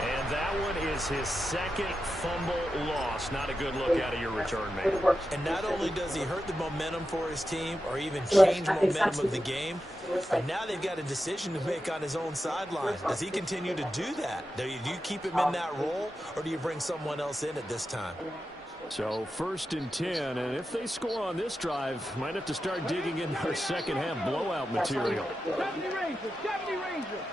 And that one is his 2nd fumble loss. Not a good look out of your return man. And not only does he hurt the momentum for his team or even change momentum of the game, but now they've got a decision to make on his own sideline. Does he continue to do that? Do you keep him in that role, or do you bring someone else in at this time? So 1st and 10, and if they score on this drive, might have to start digging in their 2nd half blowout material. 70 Rangers, 70 Rangers.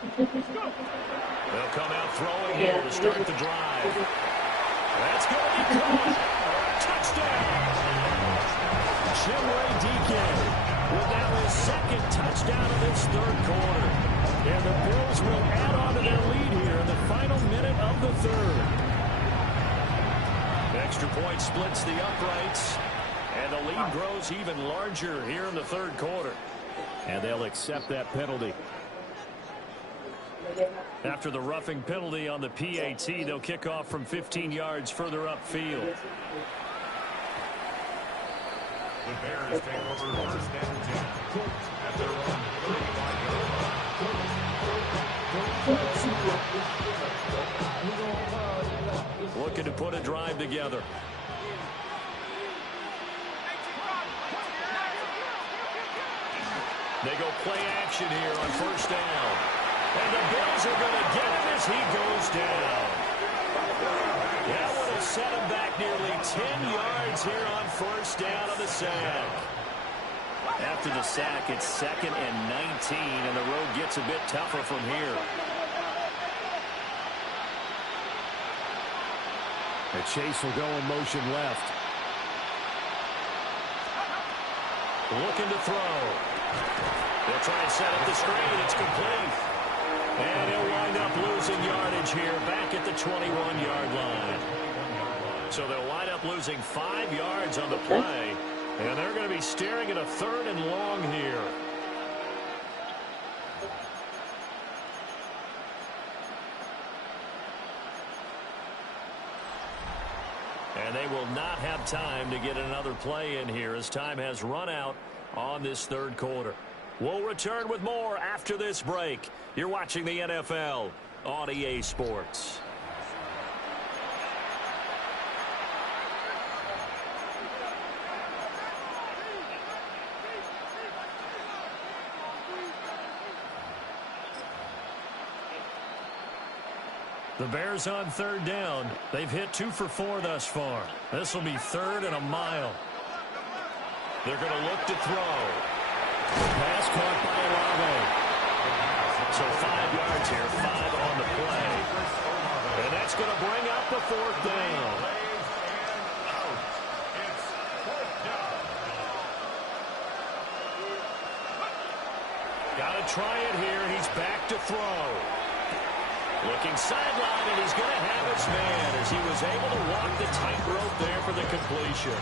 They'll come out throwing here to start the drive. That's going to be caught. Touchdown. Chimway Deacon with now his second touchdown of this third quarter. And the Bills will add on to their lead here in the final minute of the third. Extra point splits the uprights. And the lead grows even larger here in the third quarter. And they'll accept that penalty. After the roughing penalty on the PAT, they'll kick off from 15 yards further upfield. The Bears take over first and 10 at their own 35-yard line. Looking to put a drive together. They go play action here on first down. And the Bills are going to get him as he goes down. That would have set him back nearly 10 yards here on first down on the sack. After the sack, it's 2nd and 19, and the road gets a bit tougher from here. The chase will go in motion left. Looking to throw. They'll try and set up the screen. It's complete. And he'll wind up losing yardage here back at the 21-yard line. So they'll wind up losing 5 yards on the play. And they're going to be staring at a 3rd and long here. And they will not have time to get another play in here as time has run out on this third quarter. We'll return with more after this break. You're watching the NFL on EA Sports. The Bears on third down. They've hit 2 for 4 thus far. This will be 3rd and a mile. They're going to look to throw. Pass caught by Olave. So 5 yards here, 5 on the play. And that's going to bring up the 4th down. Got to try it here. He's back to throw. Looking sideline, and he's going to have his man as he was able to walk the tightrope there for the completion.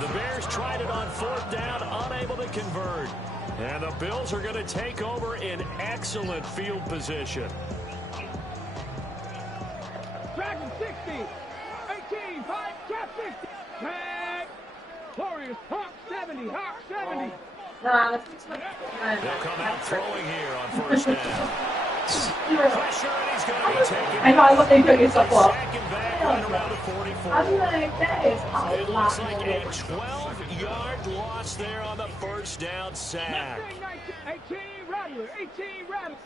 The Bears tried it on 4th down, unable to convert. And the Bills are going to take over in excellent field position. Dragon 60, 18, 5, cap 60. Tag. Warriors, Hawk 70, Hawk 70. They'll come out throwing here on 1st down. Pressure, and he's going to be taken. I know, I look like put yourself up. Second back right around the 44. I'm like, that is It looks like a 12-yard loss there on the 1st down sack. 18, Rattler, 18, Rattler.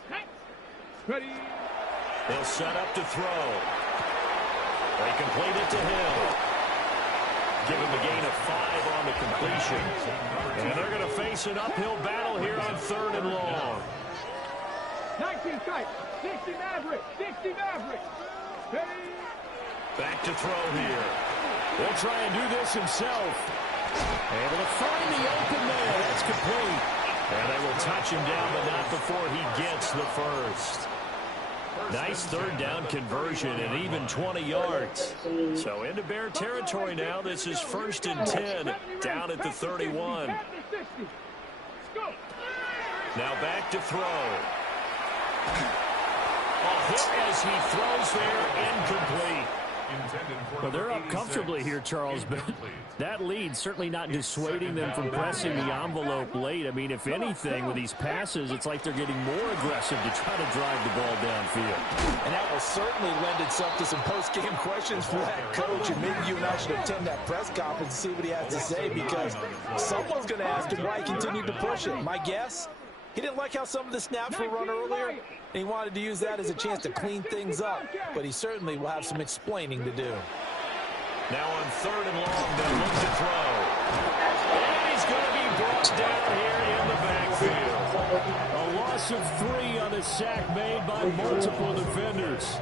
Ready. They'll set up to throw. They complete it to Hill. Give him a gain of 5 on the completion. And they're going to face an uphill battle here on 3rd and long. 19 tight, 60 Maverick, 60 Maverick. Ready. Back to throw here. He'll try and do this himself. Able to find the open man. That's complete. And they will touch him down, but not before he gets the first. Nice 3rd down conversion and even 20 yards. So into Bear territory now. This is 1st and 10 down at the 31. Now back to throw. A hit as he throws there, incomplete. Well, they're up comfortably here, Charles, but that lead certainly not dissuading them from pressing the envelope late. I mean, if anything, with these passes, it's like they're getting more aggressive to try to drive the ball downfield. And that will certainly lend itself to some post-game questions for that coach, and maybe you and I should attend that press conference and see what he has to say, because someone's going to ask him why he continued to push it. My guess? He didn't like how some of the snaps were run earlier, and he wanted to use that as a chance to clean things up. But he certainly will have some explaining to do. Now on 3rd and long, they'll look to throw. And he's going to be brought down here in the backfield. field. A loss of 3 on the sack made by multiple defenders.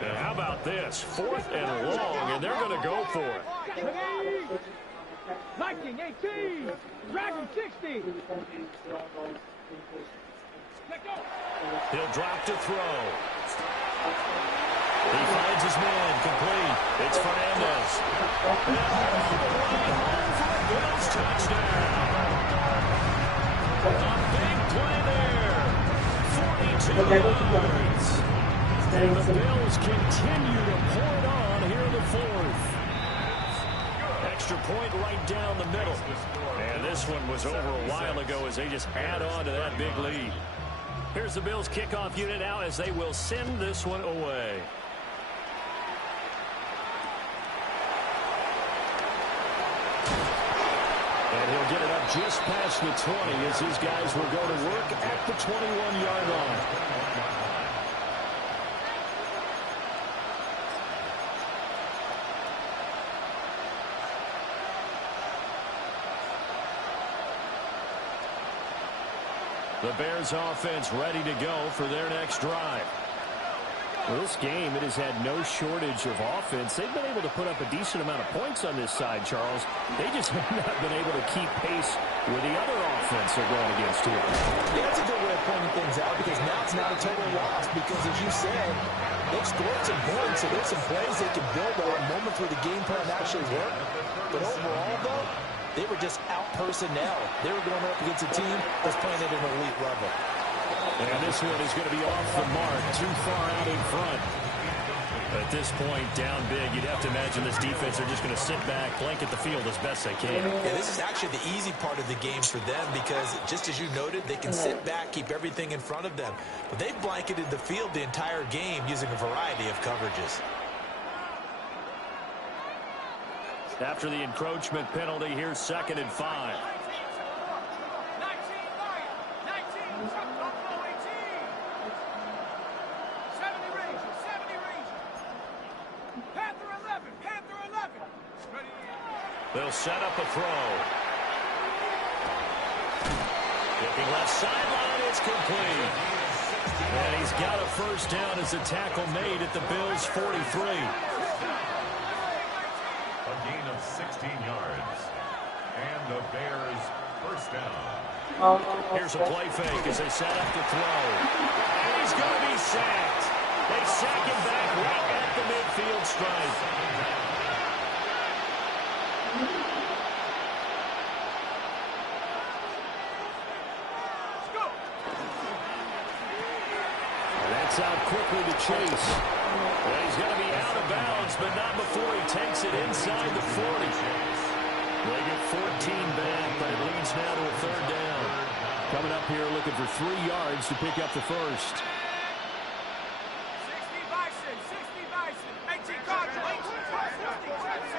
And how about this? 4th and long, and they're going to go for it. Viking 18, Dragon 60. He'll drop to throw. He finds his man, complete. It's Fernandez. And all the way home for a Bills touchdown. A big play there. 42 yards. And the Bills continue to pour it on here in the 4th. Extra point right down the middle. And this one was over a while ago as they just add on to that big lead. Here's the Bills kickoff unit now as they will send this one away. And he'll get it up just past the 20 as his guys will go to work at the 21-yard line. The Bears offense ready to go for their next drive. Well, this game, it has had no shortage of offense. They've been able to put up a decent amount of points on this side, Charles. They just have not been able to keep pace with the other offense they're going against here. Yeah, that's a good way of pointing things out because now it's not a total loss because, as you said, they've scored some points, so there's some plays they can build on, moments where the game plan actually worked. But overall, though, they were just out personnel. They were going up against a team that's playing at an elite level. And this one is going to be off the mark, too far out in front. At this point, down big, you'd have to imagine this defense are just going to sit back, blanket the field as best they can. Yeah, this is actually the easy part of the game for them because, just as you noted, they can sit back, keep everything in front of them. But they've blanketed the field the entire game using a variety of coverages. After the encroachment penalty, here's 2nd and 5. They'll set up a throw. Looking left sideline, it's complete. And he's got a first down as a tackle made at the Bills' 43. A gain of 16 yards. And the Bears first down. Here's a play fake as they set up to throw. And he's going to be sacked. They sack him back right at the midfield stripe. That's out quickly to Chase. Well, he's going to be out of bounds, but not before he takes it inside the 40. They get 14 back, but it leads now to a 3rd down. Coming up here looking for 3 yards to pick up the first. 60 Bison, 60 Bison, 18 Cardinal, 18 60.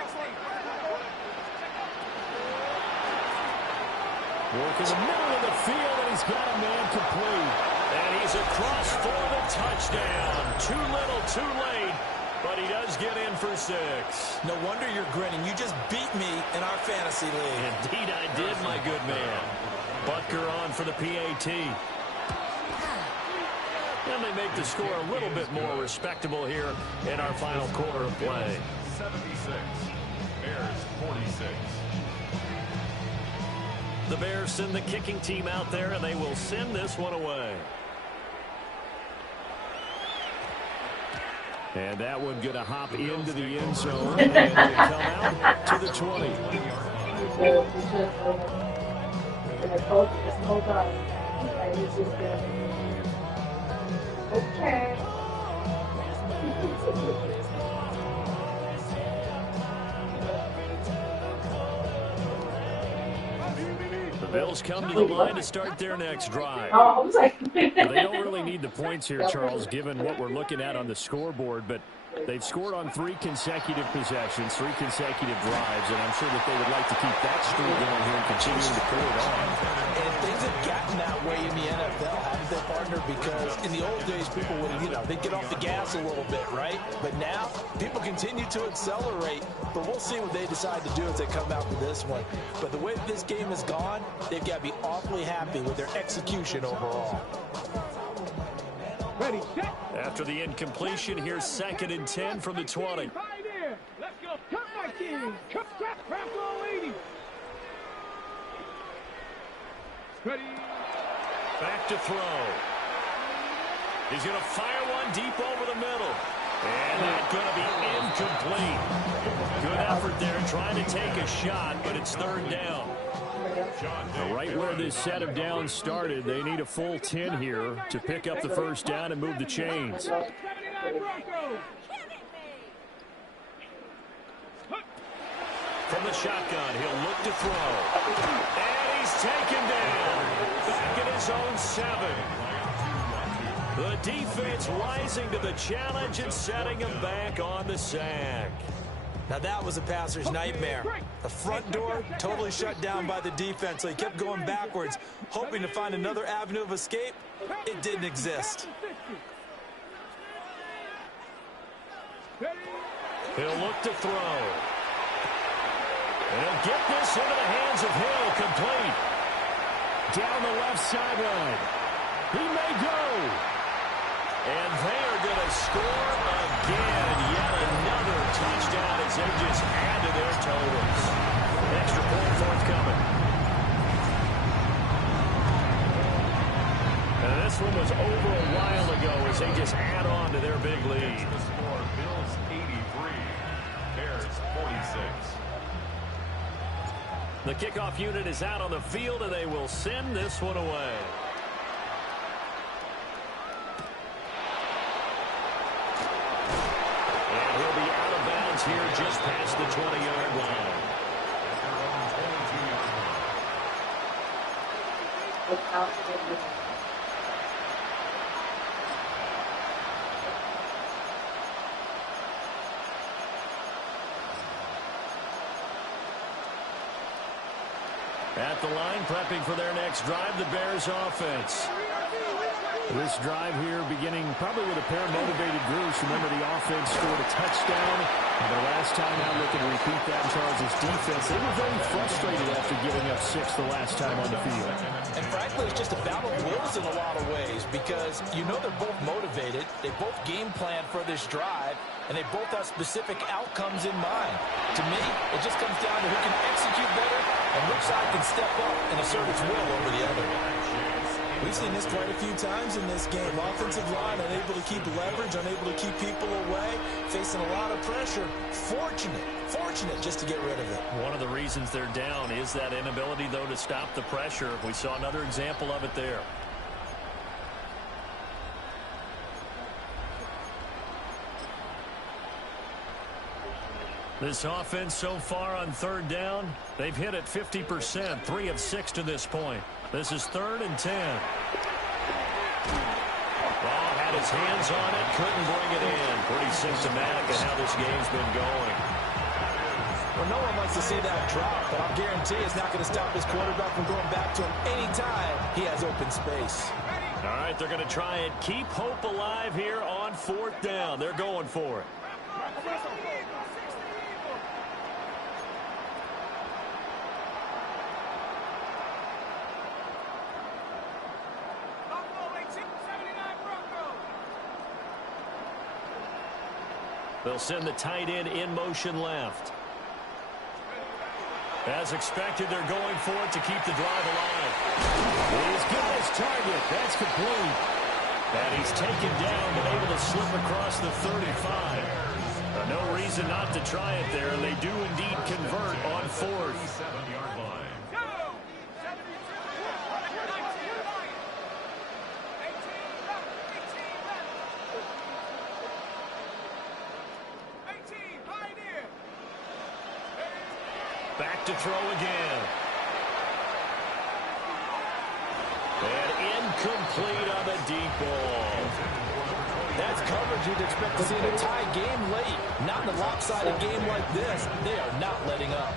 Working the middle of the field, and he's got a man complete. And he's across for the touchdown. Too little, too late, but he does get in for 6. No wonder you're grinning. You just beat me in our fantasy league. Indeed I did, my good man. Butker on for the PAT. And they make the score a little bit more respectable here in our final quarter of play. 76. Bears 46. The Bears send the kicking team out there, and they will send this one away. And that one going to hop into the end zone and come out to the 20. Okay. The Bills come to the line to start their next drive. Oh, I was like, Well, they don't really need the points here, Charles, given what we're looking at on the scoreboard, but they've scored on 3 consecutive possessions, 3 consecutive drives, and I'm sure that they would like to keep that streak going here and continue to pour it on. And things have gotten that way in the NFL, haven't with their partner because in the old days, people would, they'd get off the gas a little bit, right? But now, people continue to accelerate. But we'll see what they decide to do as they come out with this one. But the way that this game has gone, they've got to be awfully happy with their execution overall. Ready, set. After the incompletion, here's 2nd and 10 from the 20. Let's go. Cut my team. Cut Bronco 80. Ready. Back to throw. He's going to fire one deep over the middle. And that's going to be incomplete. Good effort there trying to take a shot, but it's 3rd down. Right where this set of downs started, they need a full 10 here to pick up the 1st down and move the chains. From the shotgun, he'll look to throw. And he's taken down. Back at his own 7. The defense rising to the challenge and setting him back on the sack. Now that was a passer's nightmare. The front door totally shut down by the defense, so he kept going backwards, hoping to find another avenue of escape. It didn't exist. He'll look to throw. And he'll get this into the hands of Hill, complete. Down the left sideline. He may go. And they are going to score again. Yet another touchdown as they just add to their totals. Extra point forthcoming. And this one was over a while ago as they just add on to their big lead. The score, Bills 83, Bears 46. The kickoff unit is out on the field, and they will send this one away. And he'll be out of bounds here just past the 20-yard line. At the line, prepping for their next drive, the Bears offense. This drive here beginning probably with a pair of motivated groups. Remember, the offense scored a touchdown. And the last time out, looking to repeat that in Charles' defense. They were very frustrated after giving up 6 the last time on the field. And frankly, it's just a battle of wills in a lot of ways because they're both motivated. They both game plan for this drive, and they both have specific outcomes in mind. To me, it just comes down to who can execute better and which side can step up and assert its will over the other. We've seen this quite a few times in this game. Offensive line unable to keep leverage, unable to keep people away, facing a lot of pressure. Fortunate just to get rid of it. One of the reasons they're down is that inability, though, to stop the pressure. We saw another example of it there. This offense so far on 3rd down, they've hit it 50%, 3 of 6 to this point. This is 3rd and 10. Ball had his hands on it, couldn't bring it in. Pretty symptomatic of how this game's been going. Well, no one likes to see that drop, but I'll guarantee it's not going to stop his quarterback from going back to him anytime he has open space. All right, they're going to try and keep hope alive here on 4th down. They're going for it. They'll send the tight end in motion left. As expected, they're going for it to keep the drive alive. He's got his target. That's complete. And he's taken down, but able to slip across the 35. No reason not to try it there, and they do indeed convert on 4th. 7-yard line. Back to throw again. And incomplete on the deep ball. That's coverage you'd expect to see in a tie game late. Not in a lopsided game like this. They are not letting up.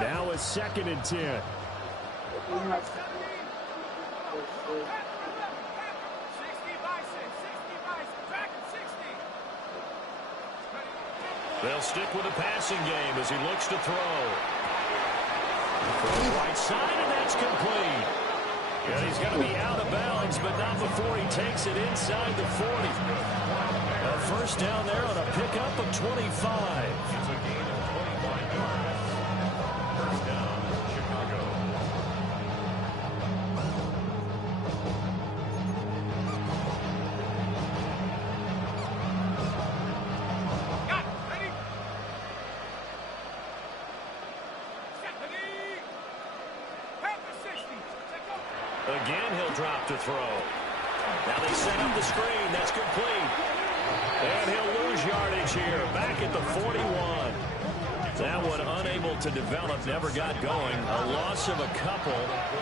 Now a 2nd and 10. They'll stick with the passing game as he looks to throw. Throws right side, and that's complete. And he's going to be out of bounds, but not before he takes it inside the 40. A first down there on a pickup of 25. It's a gain of 25 yards. First down, Chicago. Got it. Ready? Set. Ready? Pass the 60. Let go. Again, he'll drop to throw. Now they set up the screen. That's complete. And he'll lose yardage here. Back at the 41. That one unable to develop, never got going. A loss of a couple,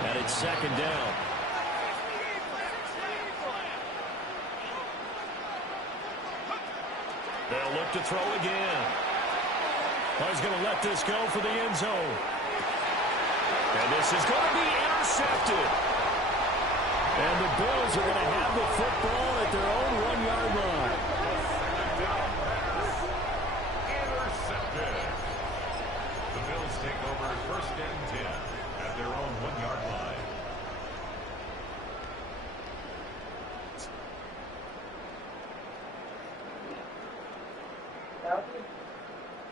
and it's 2nd down. They'll look to throw again. Well, he's going to let this go for the end zone. And this is going to be intercepted. And the Bills are going to have the football at their own 1-yard line. Intercepted. The Bills take over 1st and 10 at their own 1-yard line.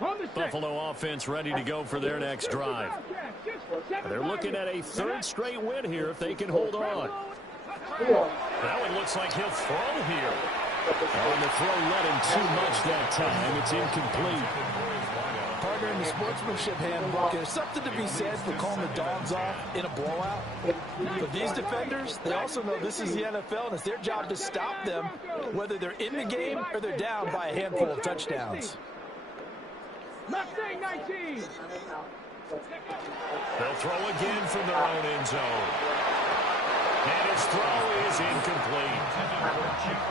On the set. Buffalo offense ready to go for their next drive. They're looking at a 3rd straight win here if they can hold on. That one looks like he'll throw here. And the throw led him too much that time. It's incomplete. Partner, in the sportsmanship handbook, there's something to be said for calling the dogs off in a blowout. But these defenders, they also know this is the NFL, and it's their job to stop them, whether they're in the game or they're down by a handful of touchdowns. Mustang 19. They'll throw again from their own end zone. And his throw is incomplete.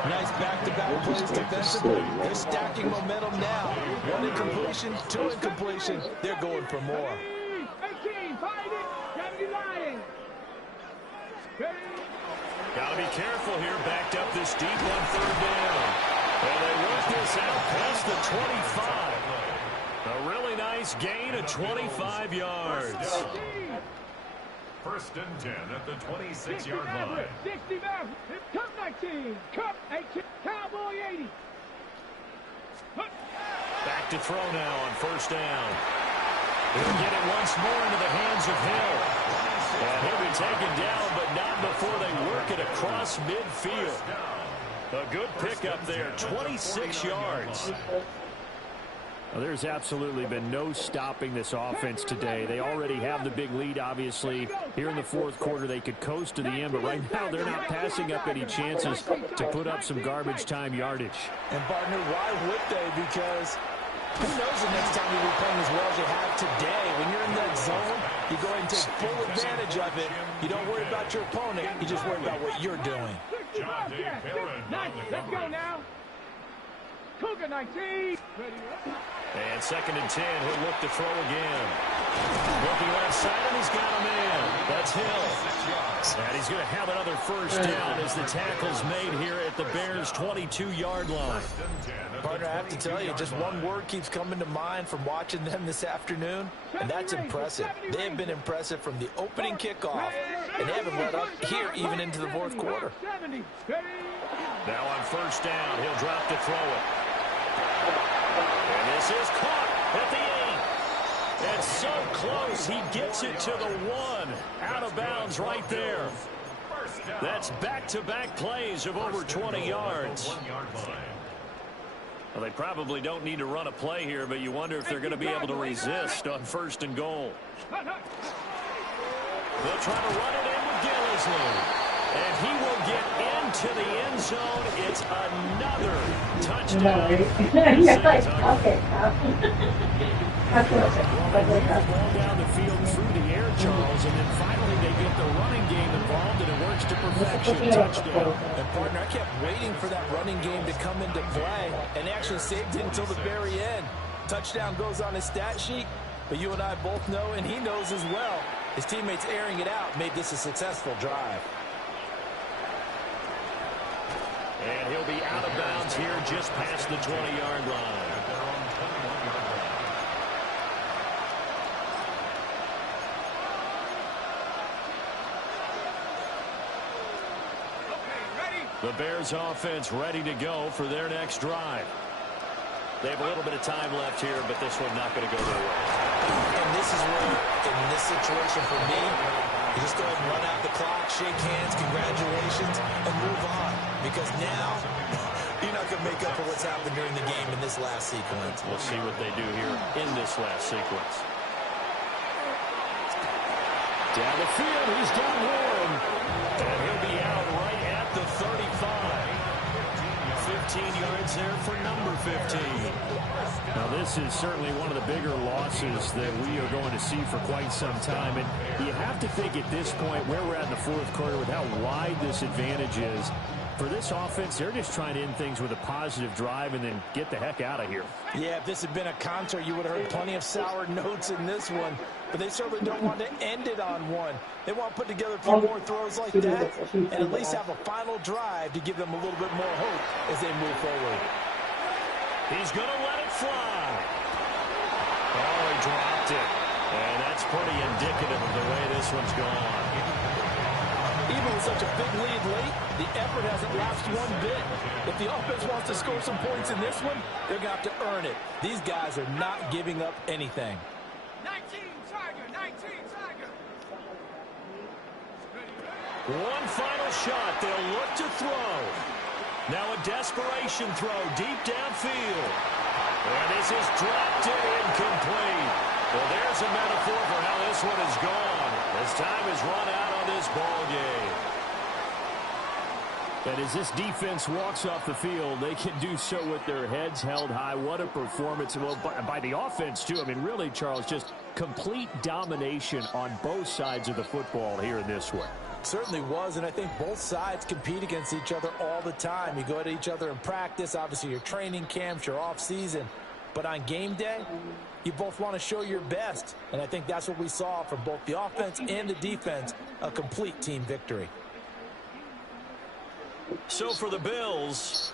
Nice back-to-back plays defensively. They're stacking momentum now. 1 incompletion, 2 incompletion. They're going for more. 18, find it. 79. Got to be careful here. Backed up this deep on 3rd down. And they work this out past the 25. A really nice gain of 25 yards. 1st and 10 at the 26-yard line. 60 back. Cup 19. Cup 18. Cowboy 80. Back to throw now on 1st down. He'll get it once more into the hands of Hill. And he'll be taken down, but not before they work it across midfield. A good pickup there, 26 yards. Well, there's absolutely been no stopping this offense today. They already have the big lead, obviously. Here in the 4th quarter, they could coast to the end, but right now they're not passing up any chances to put up some garbage time yardage. And, partner, why would they? Because who knows the next time you'll be playing as well as you have today. When you're in that zone, you go ahead and take full advantage of it. You don't worry about your opponent. You just worry about what you're doing. Let's go now. Cougar 19. And 2nd and 10, he'll look to throw again. Looking left side, and he's got a man. That's Hill. And he's going to have another first down as the tackle's made here at the Bears' 22-yard line. Partner, I have to tell you, just one word keeps coming to mind from watching them this afternoon, and that's impressive. They have been impressive from the opening kickoff, and they haven't let up here even into the 4th quarter. Now on 1st down, he'll drop to throw it. And this is caught at the 8. It's so close, he gets it to the 1. Out of bounds right there. That's back-to-back plays of over 20 yards. Well, they probably don't need to run a play here, but you wonder if they're going to be able to resist on 1st and goal. They'll try to run it in with Gillisley. And he will get into the end zone. It's another touchdown. You're like, okay, that's what Ball down the field through the air, Charles, and then finally they get the running game involved, and it works to perfection. Touchdown. And, partner, I kept waiting for that running game to come into play, and actually saved it until the very end. Touchdown goes on his stat sheet. But you and I both know, and he knows as well, his teammates airing it out made this a successful drive. And he'll be out of bounds here just past the 20-yard line. The Bears offense ready to go for their next drive. They have a little bit of time left here, but this one not going to go their way. And this is where, in this situation for me, you just go ahead and run out the clock, shake hands, congratulations, and move on. Because now, you're not going to make up for what's happened during the game in this last sequence. We'll see what they do here in this last sequence. Down the field, he's got one. And he'll be out right at the 35. 15 yards there for number 15. Now, this is certainly one of the bigger losses that we are going to see for quite some time. And you have to think at this point, where we're at in the fourth quarter, with how wide this advantage is, for this offense, they're just trying to end things with a positive drive and then get the heck out of here. Yeah, if this had been a concert, you would have heard plenty of sour notes in this one. But they certainly don't want to end it on one. They want to put together a few more throws like that and at least have a final drive to give them a little bit more hope as they move forward. He's going to let it fly. Oh, he dropped it. And that's pretty indicative of the way this one's gone. Even with such a big lead late, the effort hasn't lapsed one bit. If the offense wants to score some points in this one, they're going to have to earn it. These guys are not giving up anything. 19, Tiger, 19, Tiger. One final shot. They'll look to throw. Now a desperation throw deep downfield. And this is dropped it incomplete. Well, there's a metaphor for how this one is gone. As time has run out on this ball game. And as this defense walks off the field, they can do so with their heads held high. What a performance. Well, by the offense, too. I mean, really, Charles, just complete domination on both sides of the football here in this one. Certainly was, and I think both sides compete against each other all the time. You go at each other in practice, obviously your training camps, your off-season. But on game day, you both want to show your best. And I think that's what we saw from both the offense and the defense, a complete team victory. So for the Bills,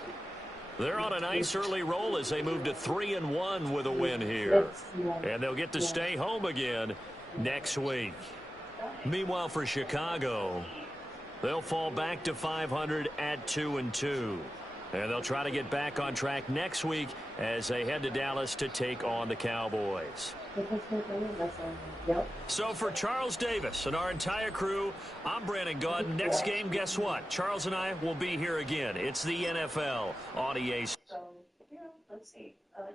they're on a nice early roll as they move to 3-1 with a win here. And they'll get to stay home again next week. Meanwhile, for Chicago, they'll fall back to 500 at 2-2. And they'll try to get back on track next week as they head to Dallas to take on the Cowboys. So for Charles Davis and our entire crew, I'm Brandon Gaudin. Next game, guess what? Charles and I will be here again. It's the NFL on EA. So, let's see. I'm going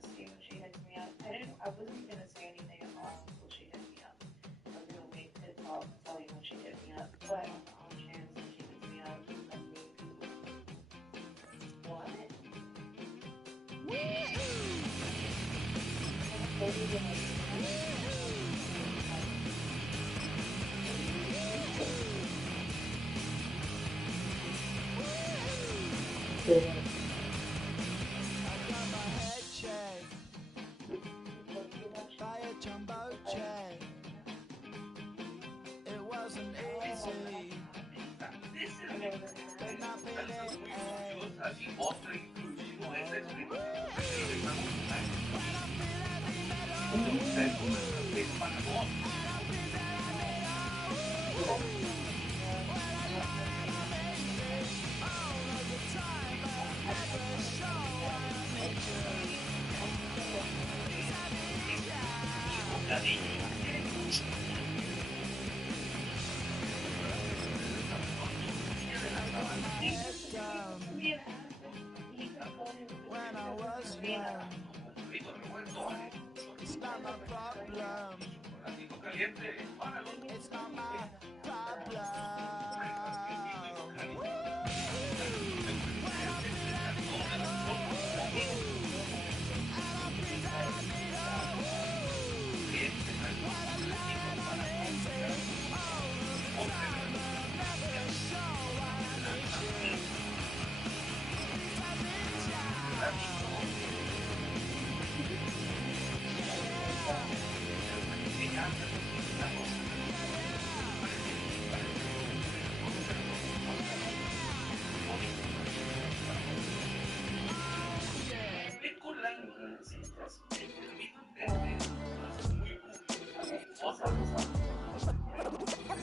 to see when she hits me up. I wasn't going to say anything at all until she hit me up. I was going to wait to tell you when she hit me up. But on the chance that she hits me up, I think. What? When I was young, it's not my problem. It's not my problem.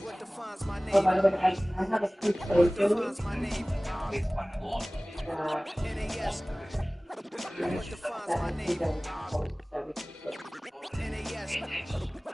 What defines my Oh, name? by the way, I have a pre-play What jersey. defines my name? NAS. What defines That my I think name? I was supposed to. NAS.